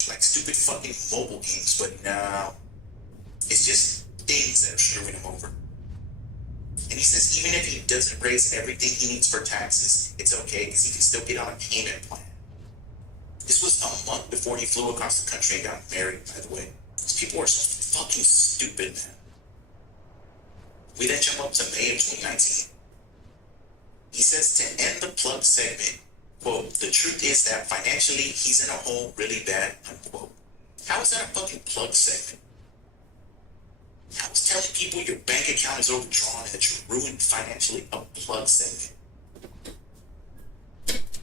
Like stupid fucking mobile games, but no. It's just things that are screwing him over. And he says even if he doesn't raise everything he needs for taxes, it's okay because he can still get on a payment plan. This was a month before he flew across the country and got married, by the way. These people are so fucking stupid, man. We then jump up to May of 2019. He says to end the plug segment, quote, the truth is that financially he's in a hole really bad, unquote. How is that a fucking plug segment? How is telling people your bank account is overdrawn and that you're ruined financially a plug segment?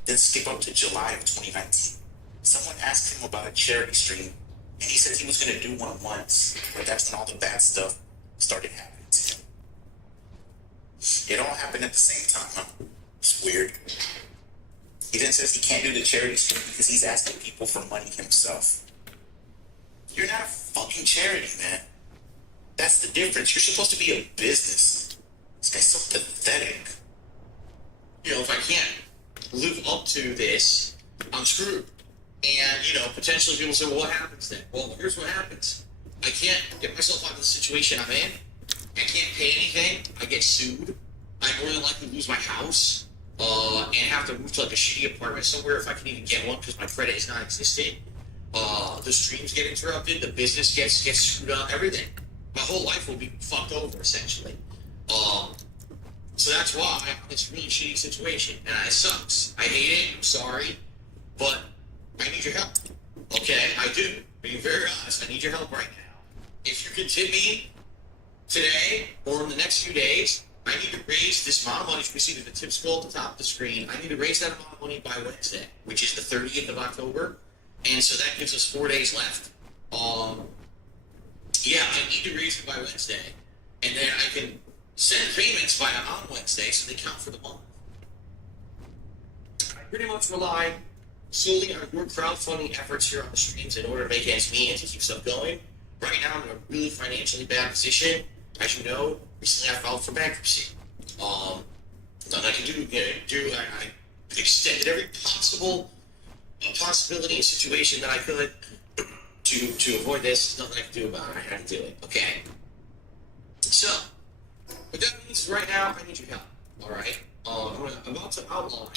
Then skip up to July of 2019. Someone asked him about a charity stream, and he said he was going to do one once, but that's when all the bad stuff started happening to him. It all happened at the same time, huh? It's weird. He then says he can't do the charity stream because he's asking people for money himself. You're not a fucking charity, man. That's the difference. You're supposed to be a business. This guy's so pathetic. If I can't live up to this, I'm screwed. And, potentially people say, well, what happens then? Well, here's what happens. I can't get myself out of the situation I'm in. I can't pay anything. I get sued. I more than likely lose my house. And have to move to like a shitty apartment somewhere if I can even get one because my credit is non-existent. The streams get interrupted, the business gets screwed up, everything. My whole life will be fucked over essentially. So that's why it's a really shitty situation, and it sucks. I hate it. I'm sorry, but I need your help. Okay, I do. Being very honest, I need your help right now. If you can tip me today or in the next few days, I need to raise this amount of money. You can see the tip scroll at the top of the screen. I need to raise that amount of money by Wednesday, which is the 30th of October. And so that gives us 4 days left. Yeah, I need to raise it by Wednesday. And then I can send payments on Wednesday so they count for the month. I pretty much rely solely on your crowdfunding efforts here on the streams in order to make ends meet and to keep stuff going. Right now, I'm in a really financially bad position. As you know, recently I filed for bankruptcy. Nothing I can do. I extended every possibility and situation that I could to avoid this. Nothing I can do about it. I had to do it. Okay. So, what that means is right now, I need your help. All right. I'm about to outline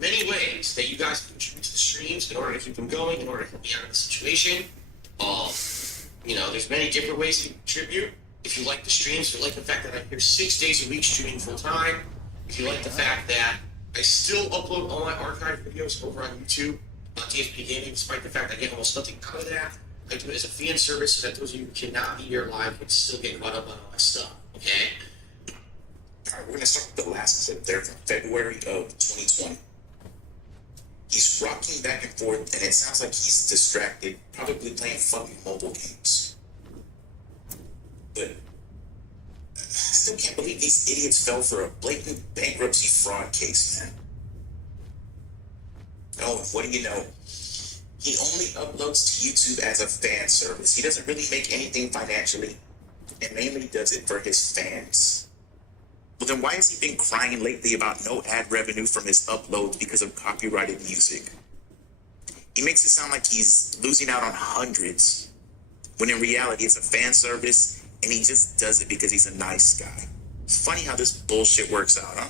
many ways that you guys can contribute to the streams in order to keep them going, in order to help me out of the situation. There's many different ways you can contribute. If you like the streams, if you like the fact that I'm here 6 days a week streaming full time, if you like the fact that I still upload all my archive videos over on YouTube on DSP Gaming, despite the fact I get almost nothing out of that, I do it as a fan service so that those of you who cannot be here live can still get caught up on all my stuff. Okay? All right, we're gonna start with the last clip there from February of 2020. He's rocking back and forth, and it sounds like he's distracted, probably playing fucking mobile games. But I still can't believe these idiots fell for a blatant bankruptcy fraud case, man. Oh, and what do you know? He only uploads to YouTube as a fan service. He doesn't really make anything financially, and mainly does it for his fans. Well, then why has he been crying lately about no ad revenue from his uploads because of copyrighted music? He makes it sound like he's losing out on hundreds, when in reality it's a fan service, and he just does it because he's a nice guy. It's funny how this bullshit works out, huh?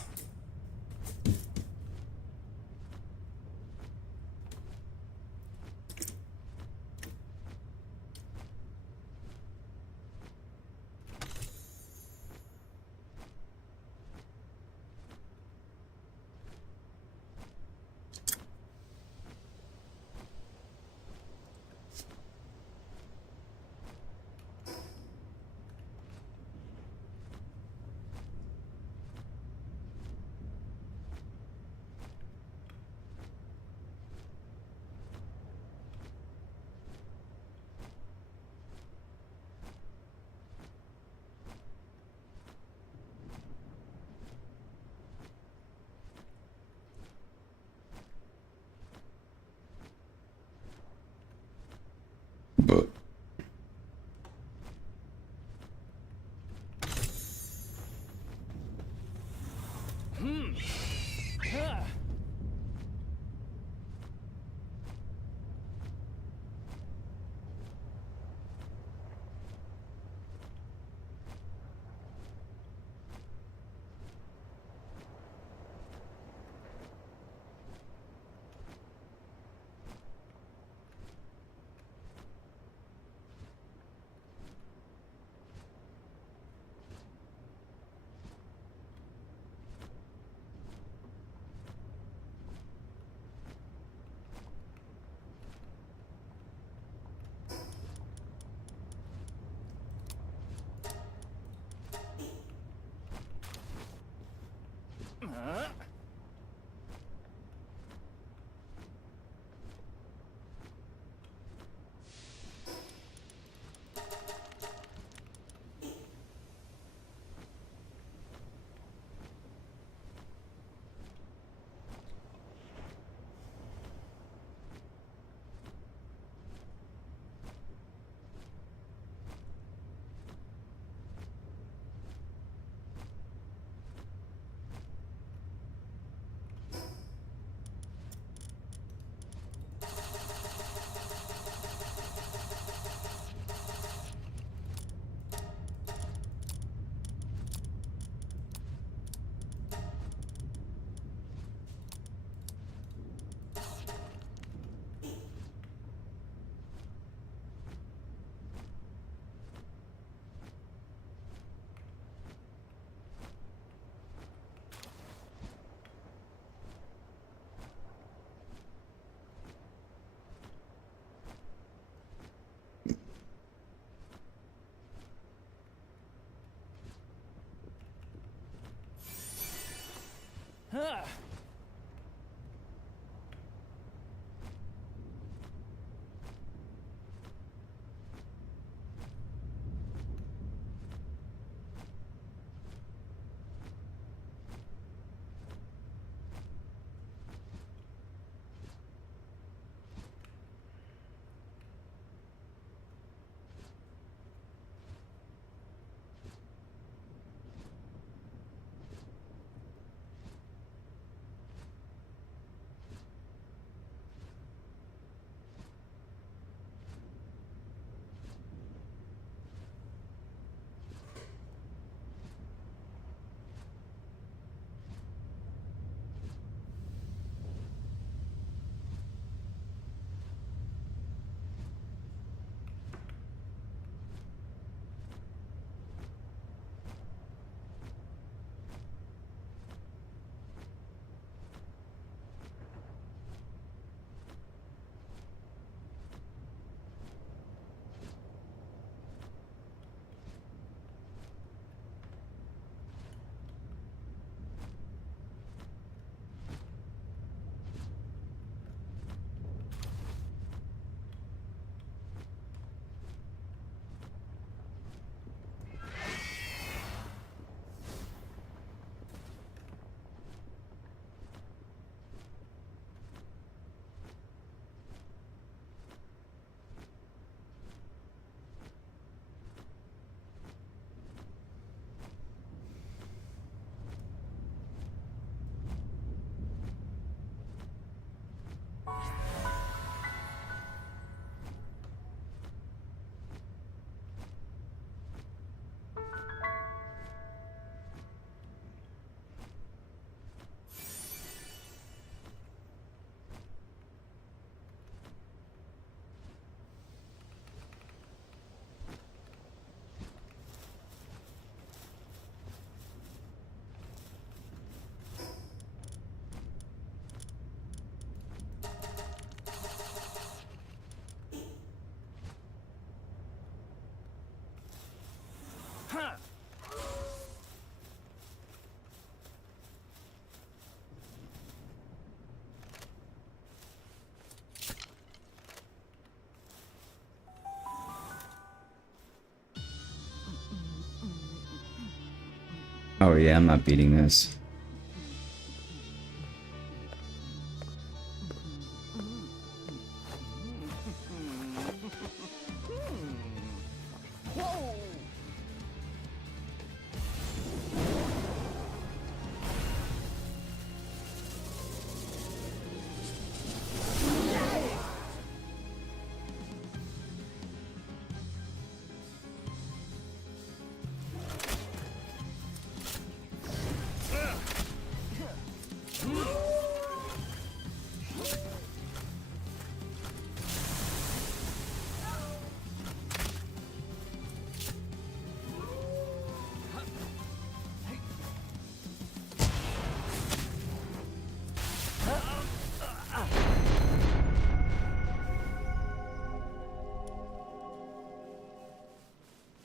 Oh yeah, I'm not beating this.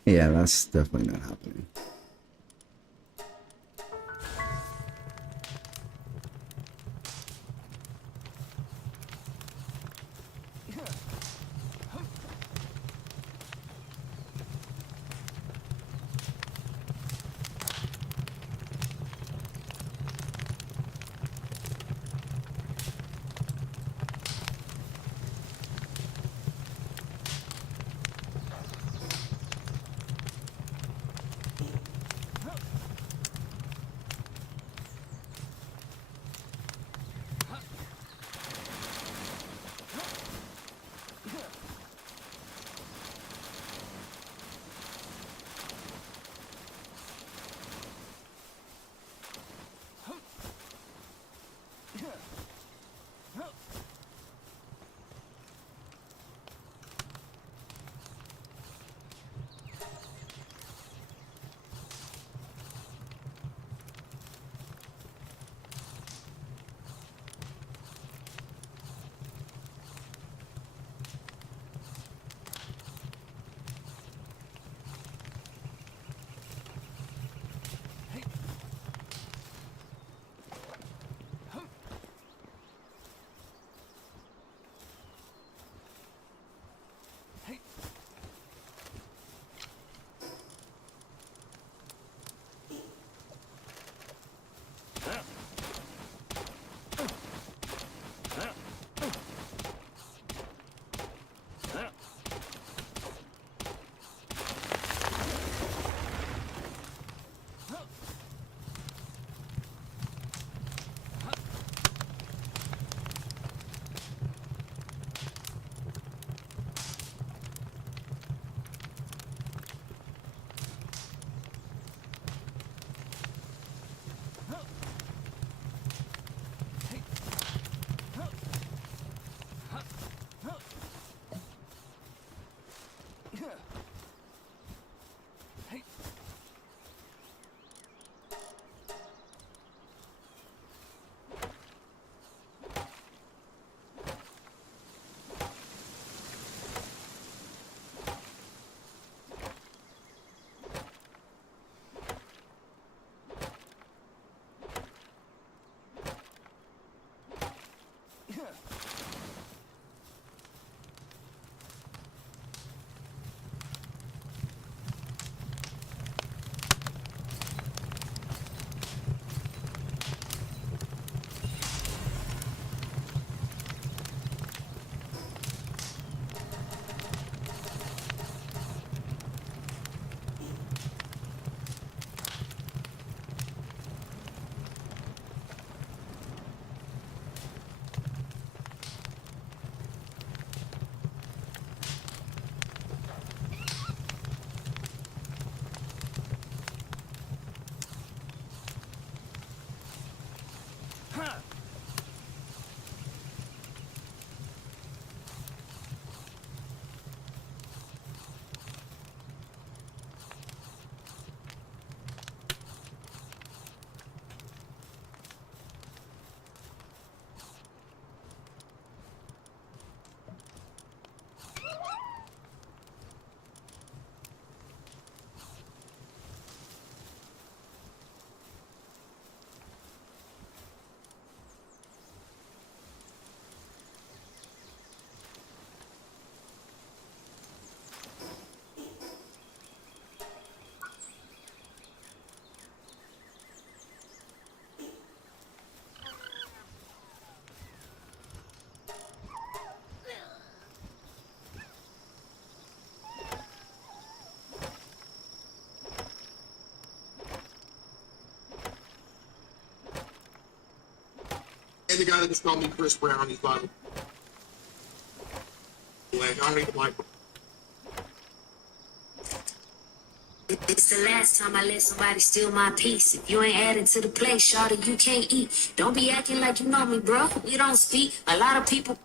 Yeah, that's definitely not happening. the guy that just called me Chris Brown. He's vital. Like, I hate the mic. It's the last time I let somebody steal my peace. If you ain't adding to the plate, shawty, you can't eat. Don't be acting like you know me, bro. We don't speak. A lot of people.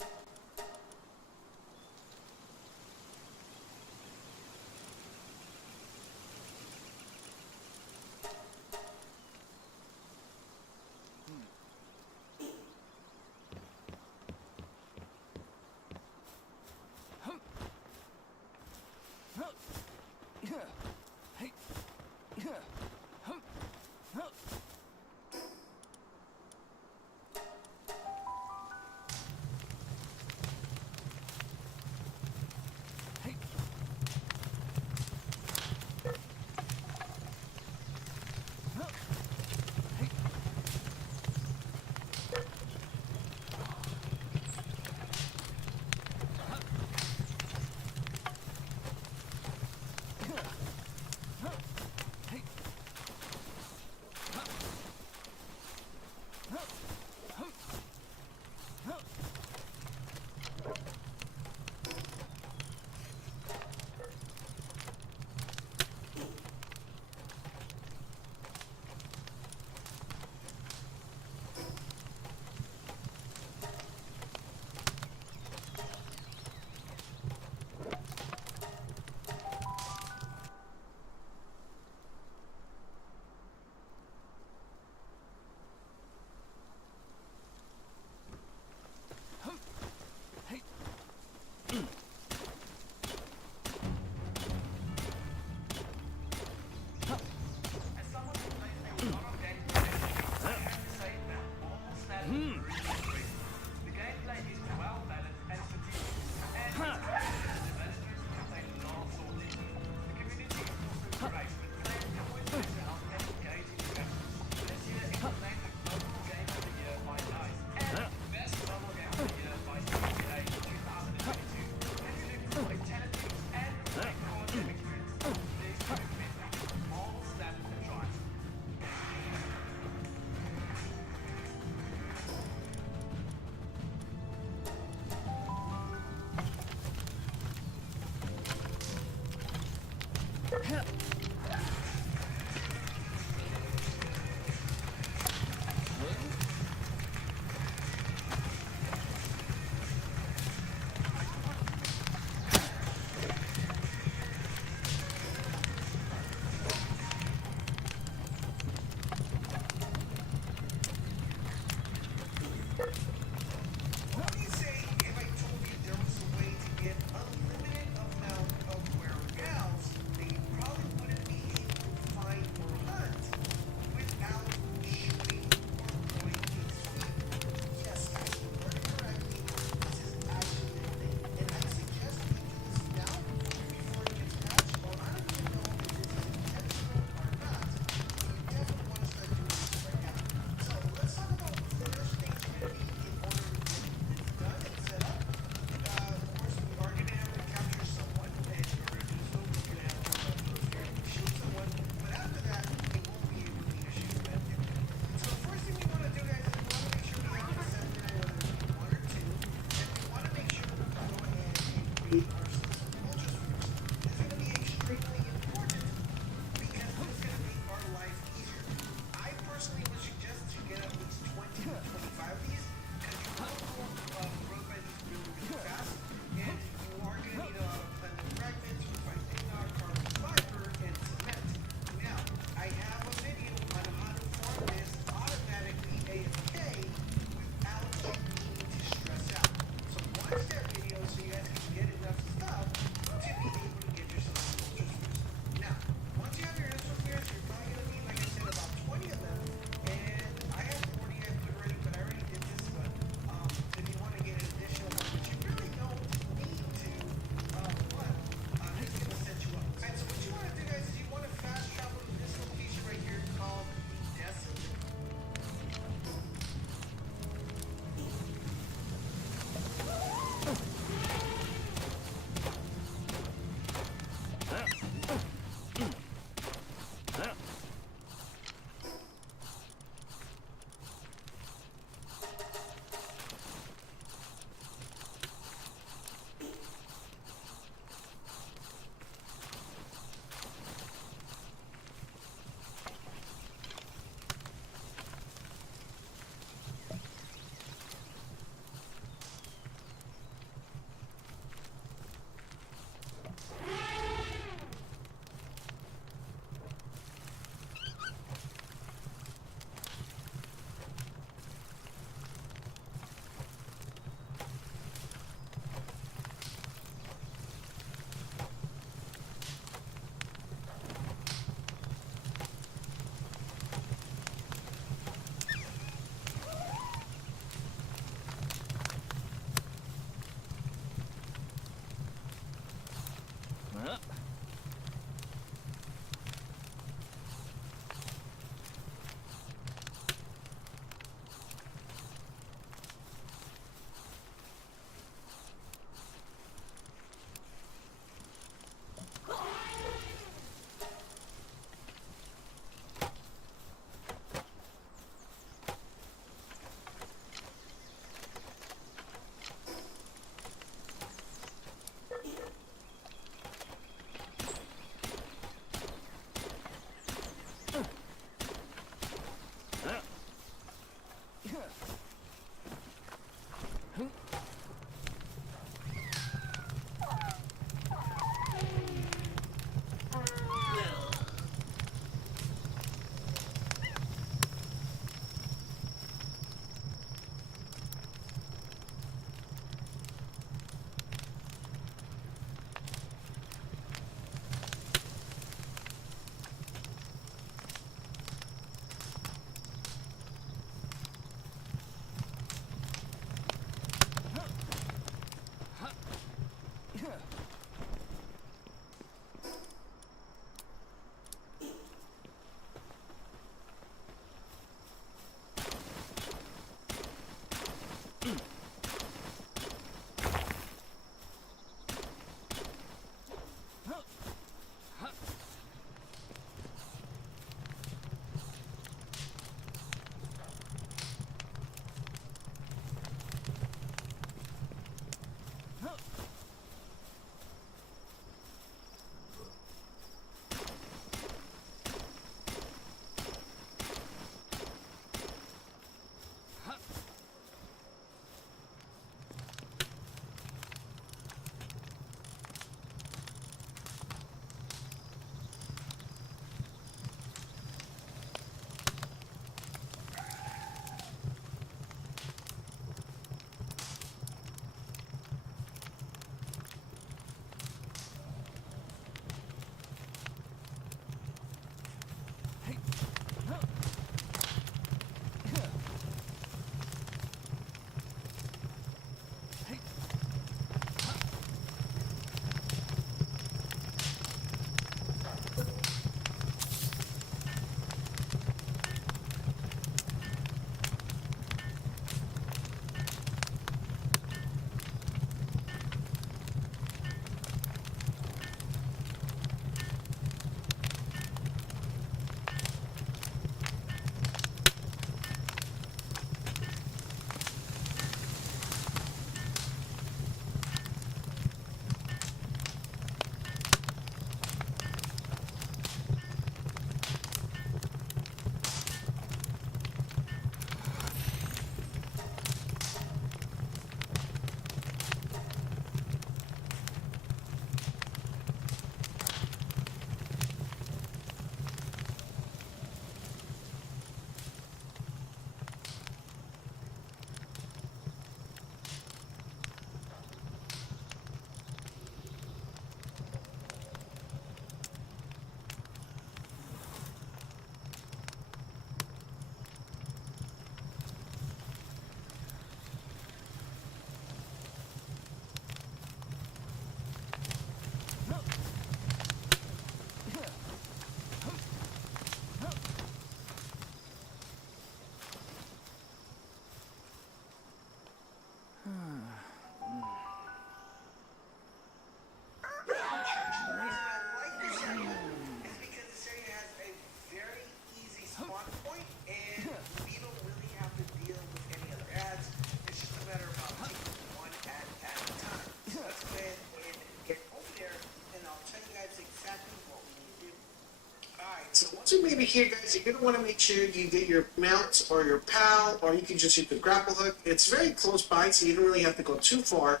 maybe here, guys, you're gonna want to make sure you get your mount or your PAL, or you can just use the grapple hook. It's very close by, so you don't really have to go too far.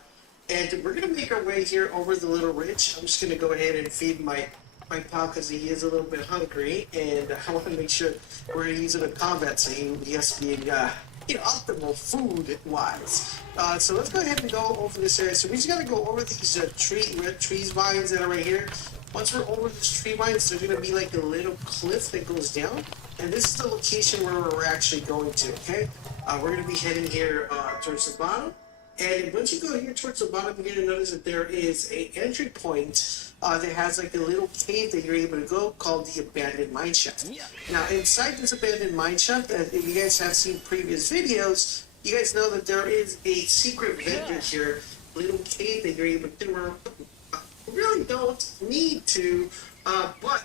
And we're gonna make our way here over the little ridge. I'm just gonna go ahead and feed my pal because he is a little bit hungry, and I want to make sure we're using a combat, so he has to be optimal food wise. So let's go ahead and go over this area. So we just gotta go over these red trees vines that are right here. Once we're over these tree vines, there's gonna be like a little cliff that goes down, and this is the location where we're actually going to. Okay, we're gonna be heading here towards the bottom. And once you go here towards the bottom, you're gonna notice that there is a entry point that has like a little cave that you're able to go called the abandoned mine shaft. Now inside this abandoned mine shaft, if you guys have seen previous videos, you guys know that there is a secret vendor here, little cave that you're able to do. You really don't need to, but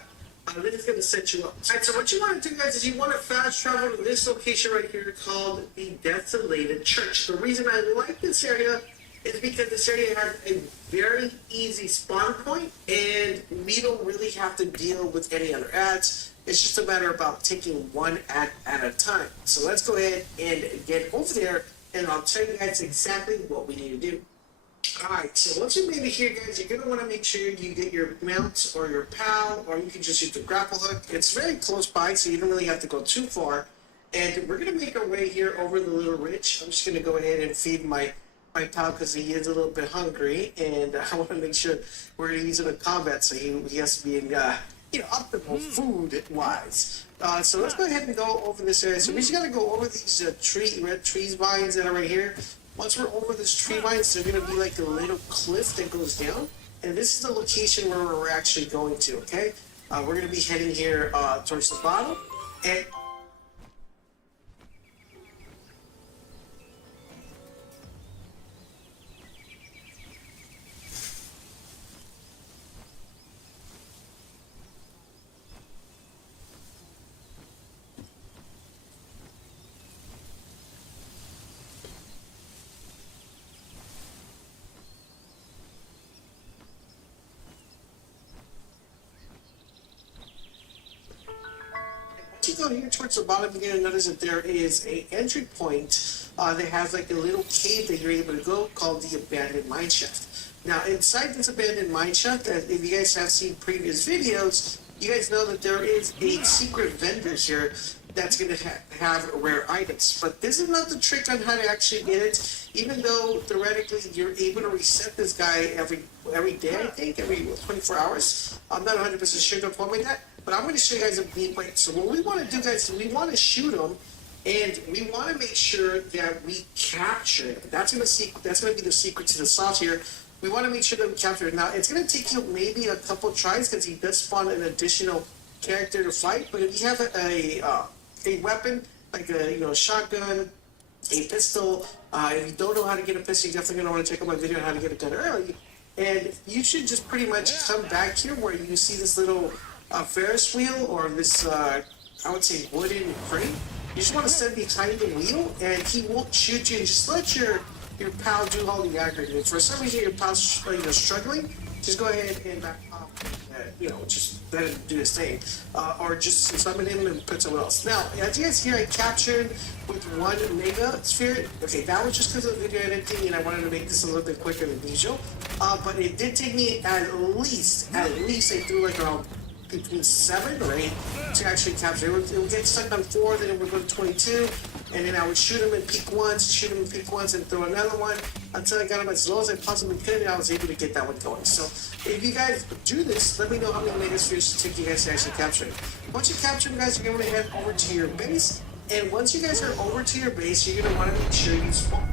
this is going to set you up. Alright, so what you want to do, guys, is you want to fast travel to this location right here called the Desolated Church. The reason I like this area is because this area has a very easy spawn point, and we don't really have to deal with any other ads. It's just a matter about taking one ad at a time. So let's go ahead and get over there, and I'll tell you guys exactly what we need to do. Alright, so once you made it here, guys, you're going to want to make sure you get your mount or your PAL, or you can just use the grapple hook. It's very close by, so you don't really have to go too far. And we're going to make our way here over the little ridge. I'm just going to go ahead and feed my pal because he is a little bit hungry, and I want to make sure we're using a combat, so he has to be in optimal food wise. So let's go ahead and go over this area. So we just got to go over these red trees vines that are right here. Once we're over this tree vines, there's going to be like a little cliff that goes down, and this is the location where we're actually going to. Okay, we're going to be heading here towards the bottom, and you go here towards the bottom, you're going to notice that there is a entry point that has like a little cave that you're able to go called the abandoned mine shaft. Now inside this abandoned mine shaft, if you guys have seen previous videos, you guys know that there is a secret vendor here that's going to have rare items. But this is not the trick on how to actually get it, even though theoretically you're able to reset this guy every day, I think, every 24 hours. I'm not 100% sure, don't quote me that. But I'm going to show you guys a gameplay. So what we want to do, guys, is we want to shoot him, and we want to make sure that we capture him. That's going to be the secret to the sauce here. We want to make sure that we capture him. Now, it's going to take you maybe a couple tries because he does spawn an additional character to fight. But if you have a weapon like a shotgun, a pistol, if you don't know how to get a pistol, you're definitely going to want to check out my video on how to get a gun early. And you should just pretty much come back here where you see this little Ferris wheel, or this, I would say, wooden crate. You just want to stand behind the wheel, and he won't shoot you. And just let your pal do all the aggregate. If for some reason your pal's struggling, just go ahead and back off. Just let him do his thing, or just summon him and put someone else. Now, as you guys hear, I captured with one mega sphere. Okay, that was just because of the video editing, and I wanted to make this a little bit quicker than usual. But it did take me at least I threw like around between 7 or 8 to actually capture. It would get stuck on 4, then it would go to 22, and then I would shoot him and peek once, and throw another one until I got him as low as I possibly could, and I was able to get that one going. So if you guys do this, let me know how many megaspheres it took you guys to actually capture it. Once you capture them, guys, you're going to head over to your base, and once you guys are over to your base, you're going to want to make sure you spawn.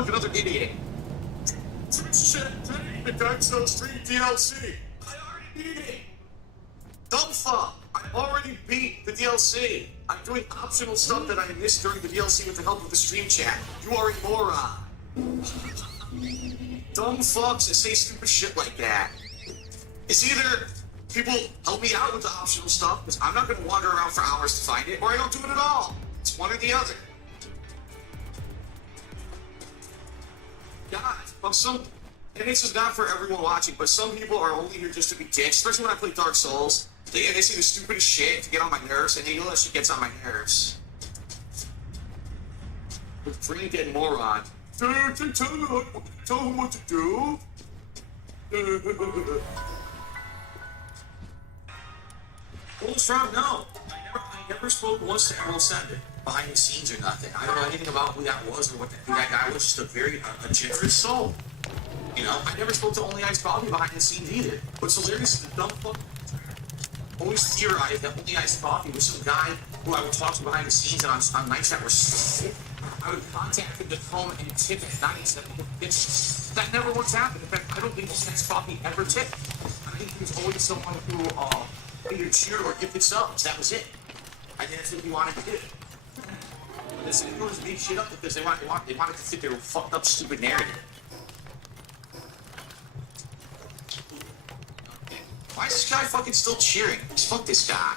like another idiot. The Dark Souls 3 DLC. I already beat it. Dumb fuck. I already beat the DLC. I'm doing optional stuff that I missed during the DLC with the help of the stream chat. You are a moron. Dumb fucks that say stupid shit like that. It's either people help me out with the optional stuff, because I'm not going to wander around for hours to find it, or I don't do it at all. It's one or the other. God, and this is not for everyone watching, but some people are only here just to be dicks, especially when I play Dark Souls. They say the stupidest shit to get on my nerves, and you know that shit gets on my nerves. The brain dead moron. Tell him what to do. Well, Shroud, no. I never spoke once to Errol Sender behind the scenes or nothing. I don't know anything about who that was or who that guy was. Just a very generous soul. You know, I never spoke to Only Iced Coffee behind the scenes either. What's hilarious is the dumb fuck always theorized that Only Iced Coffee was some guy who I would talk to behind the scenes, and on nights that were sick, I would contact him to come and tip at nights that never once happened. In fact, I don't think Iced Coffee ever tipped. I think he was always someone who either cheered or gifted subs. That was it. I think that's what he wanted to do. But this influence made shit up because they wanted to fit their fucked up stupid narrative. Why is this guy fucking still cheering? Fuck this guy.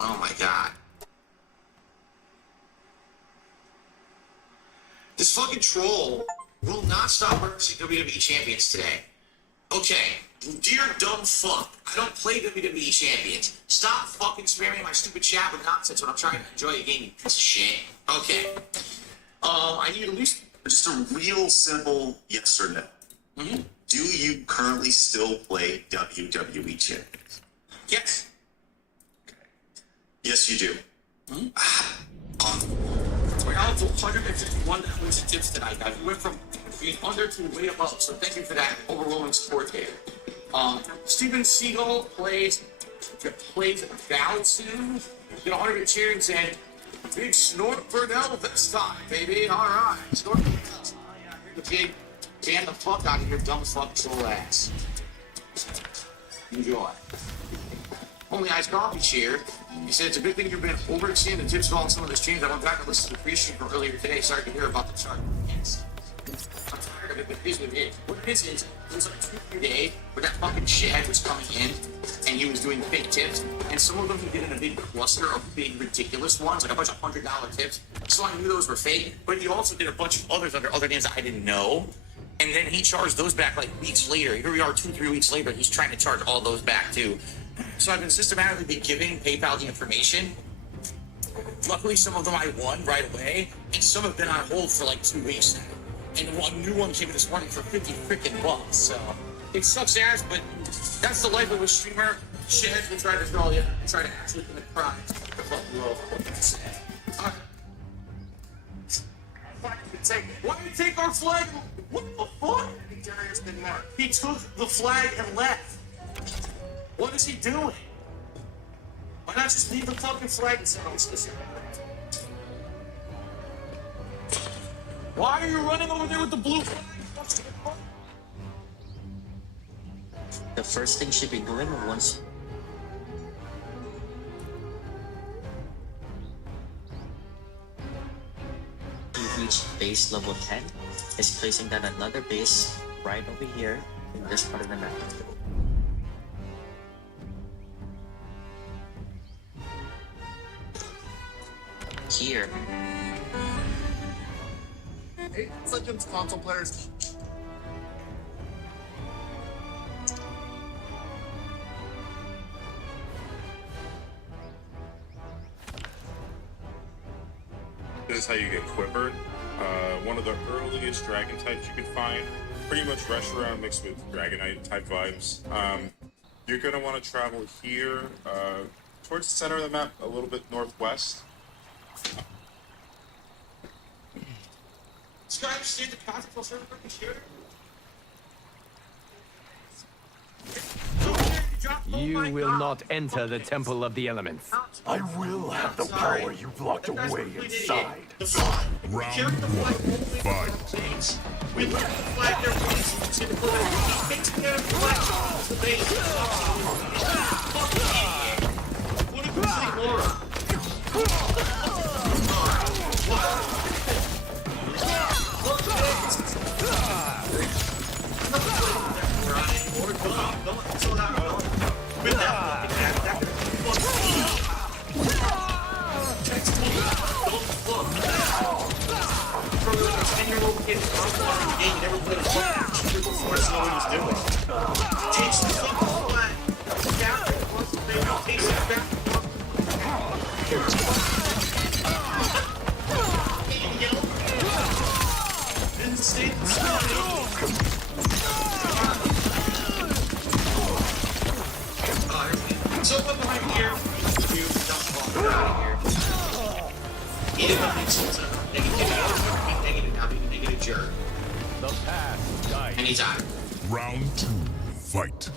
Oh my god. This fucking troll will not stop referencing WWE champions today. Okay, dear dumb fuck, I don't play WWE champions. Stop fucking spamming my stupid chat with nonsense when I'm trying to enjoy a game, you piece of shit. Okay. I need at least Just a real simple yes or no. Mm-hmm. Do you currently still play WWE champions? Yes. Yes, you do. We're down to $151 in tips tonight, guys. We went from being under to way above, so thank you for that overwhelming support there. Steven Seagal plays Bowson. Get 100 cheering saying, big Snort Burnell this time, baby. All right. Snort Burnell. The big ban the fuck out of your dumb fuck soul ass. Enjoy. Only Iced Coffee cheered. He said it's a good thing you've been overseeing the tips on some of the streams. I went back and listened to the pre-stream from earlier today. Sorry to hear about the chart. Yes. I'm tired of it, but here's what it is. What it is it was like 2-3 days where that fucking shithead was coming in and he was doing fake tips. And some of them he did in a big cluster of big ridiculous ones, like a bunch of $100 tips. So I knew those were fake. But he also did a bunch of others under other names that I didn't know. And then he charged those back like weeks later. Here we are 2-3 weeks later, he's trying to charge all those back too. So I've been systematically giving PayPal the information. Luckily, some of them I won right away, and some have been on hold for like 2 weeks now. And one new one came in this morning for 50 freaking bucks. So it sucks ass, but that's the life of a streamer. Shitheads will try to troll you, and try to actually commit crimes. Fuck you all. All right. Why did he take our flag? What the fuck? He took the flag and left. What is he doing? Why not just leave the fucking flag and say, why are you running over there with the blue flag? The first thing should be doing once you reach base level 10 is placing down another base right over here in this part of the map. Here. Hey, Legends console players. This is how you get quivered. One of the earliest dragon types you can find. Pretty much Reshiram mixed with Dragonite type vibes. You're going to want to travel here towards the center of the map, a little bit northwest. This guy understand the concept of server freaking shooter? So here, you drop You will not enter the Temple of the Elements. I will have the power you've locked away inside. Round one, fight. We left the flag there for reasons to put it. He takes the other flag off the base. What a complete Laura. So what behind here? You don't fall out here. He didn't have negativity. Negative now, being a negative jerk. The past died. Anytime. Round two, fight.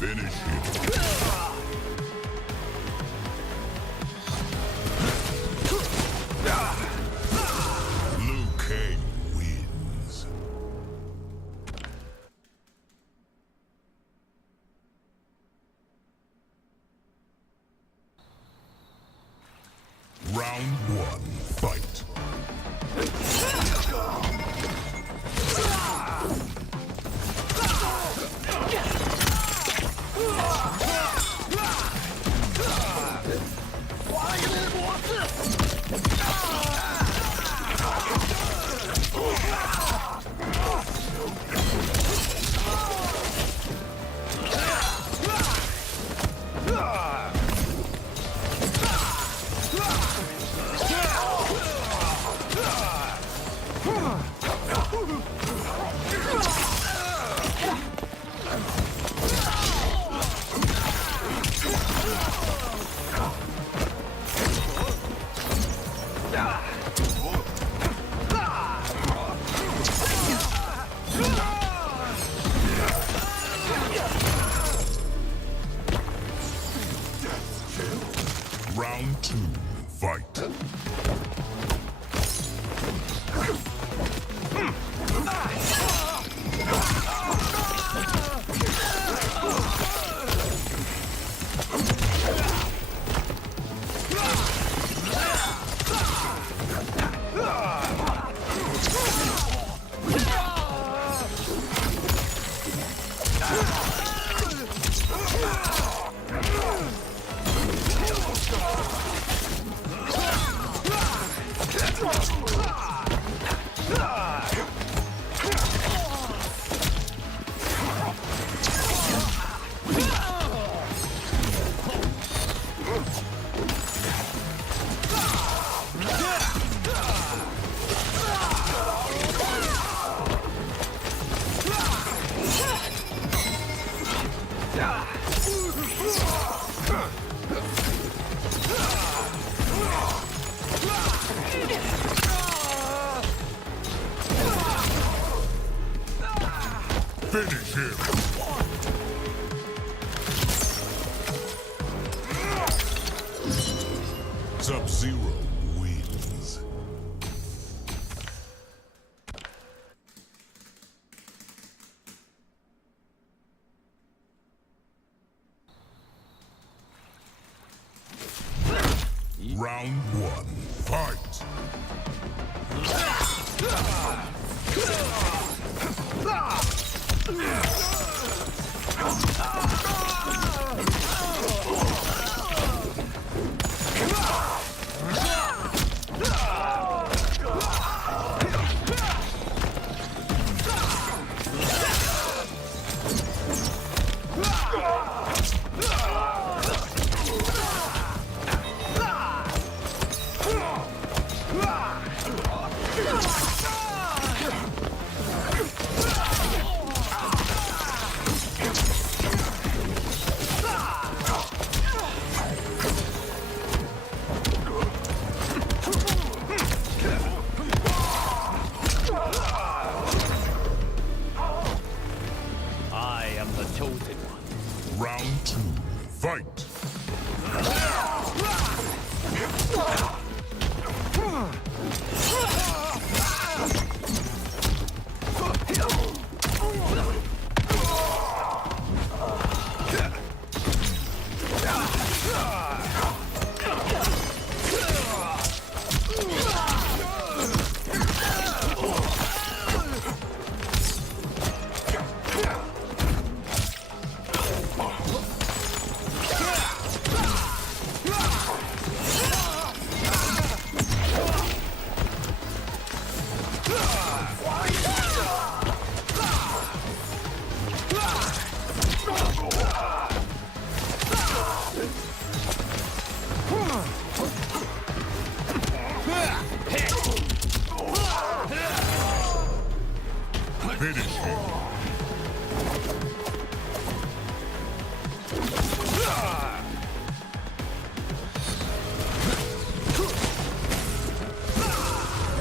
Finish it. Liu Kang wins. Round one, fight. Round two, fight. Finish him. Sub-Zero wins. Round one, fight. the chosen one. Round 2. Fight. Finish him.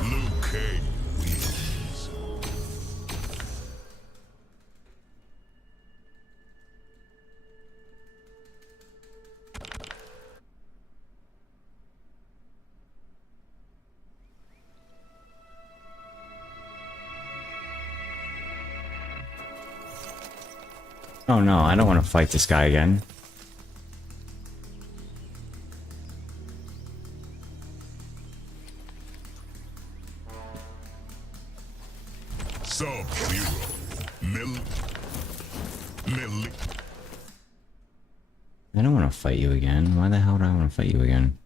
Liu Kang wins. Oh no, I don't want to fight this guy again. Sub-Zero. Millie. I don't want to fight you again. Why the hell do I want to fight you again?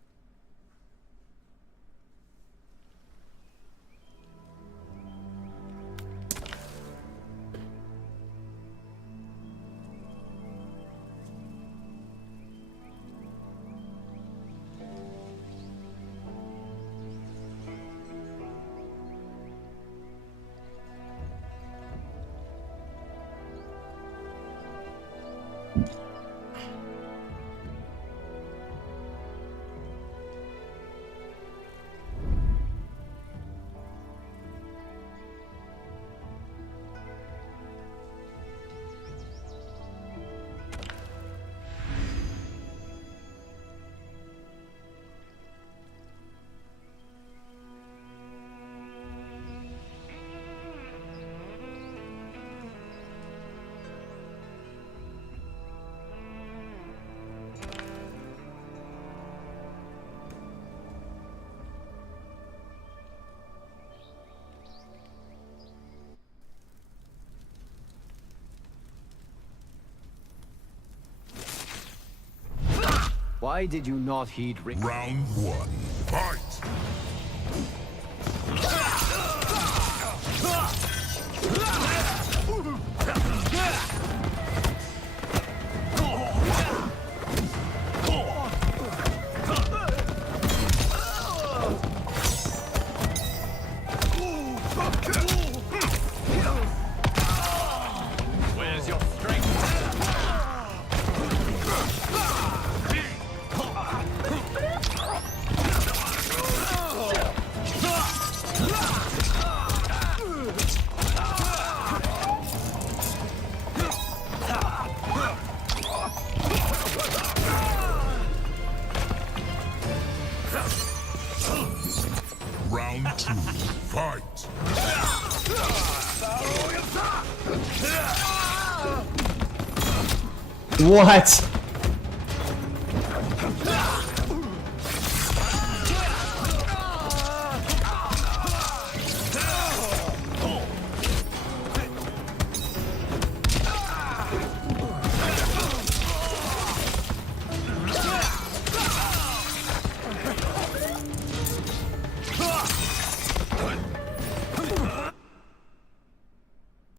Why did you not heed Round 1. Fight. Where's your strength? Round 2. Fight. What?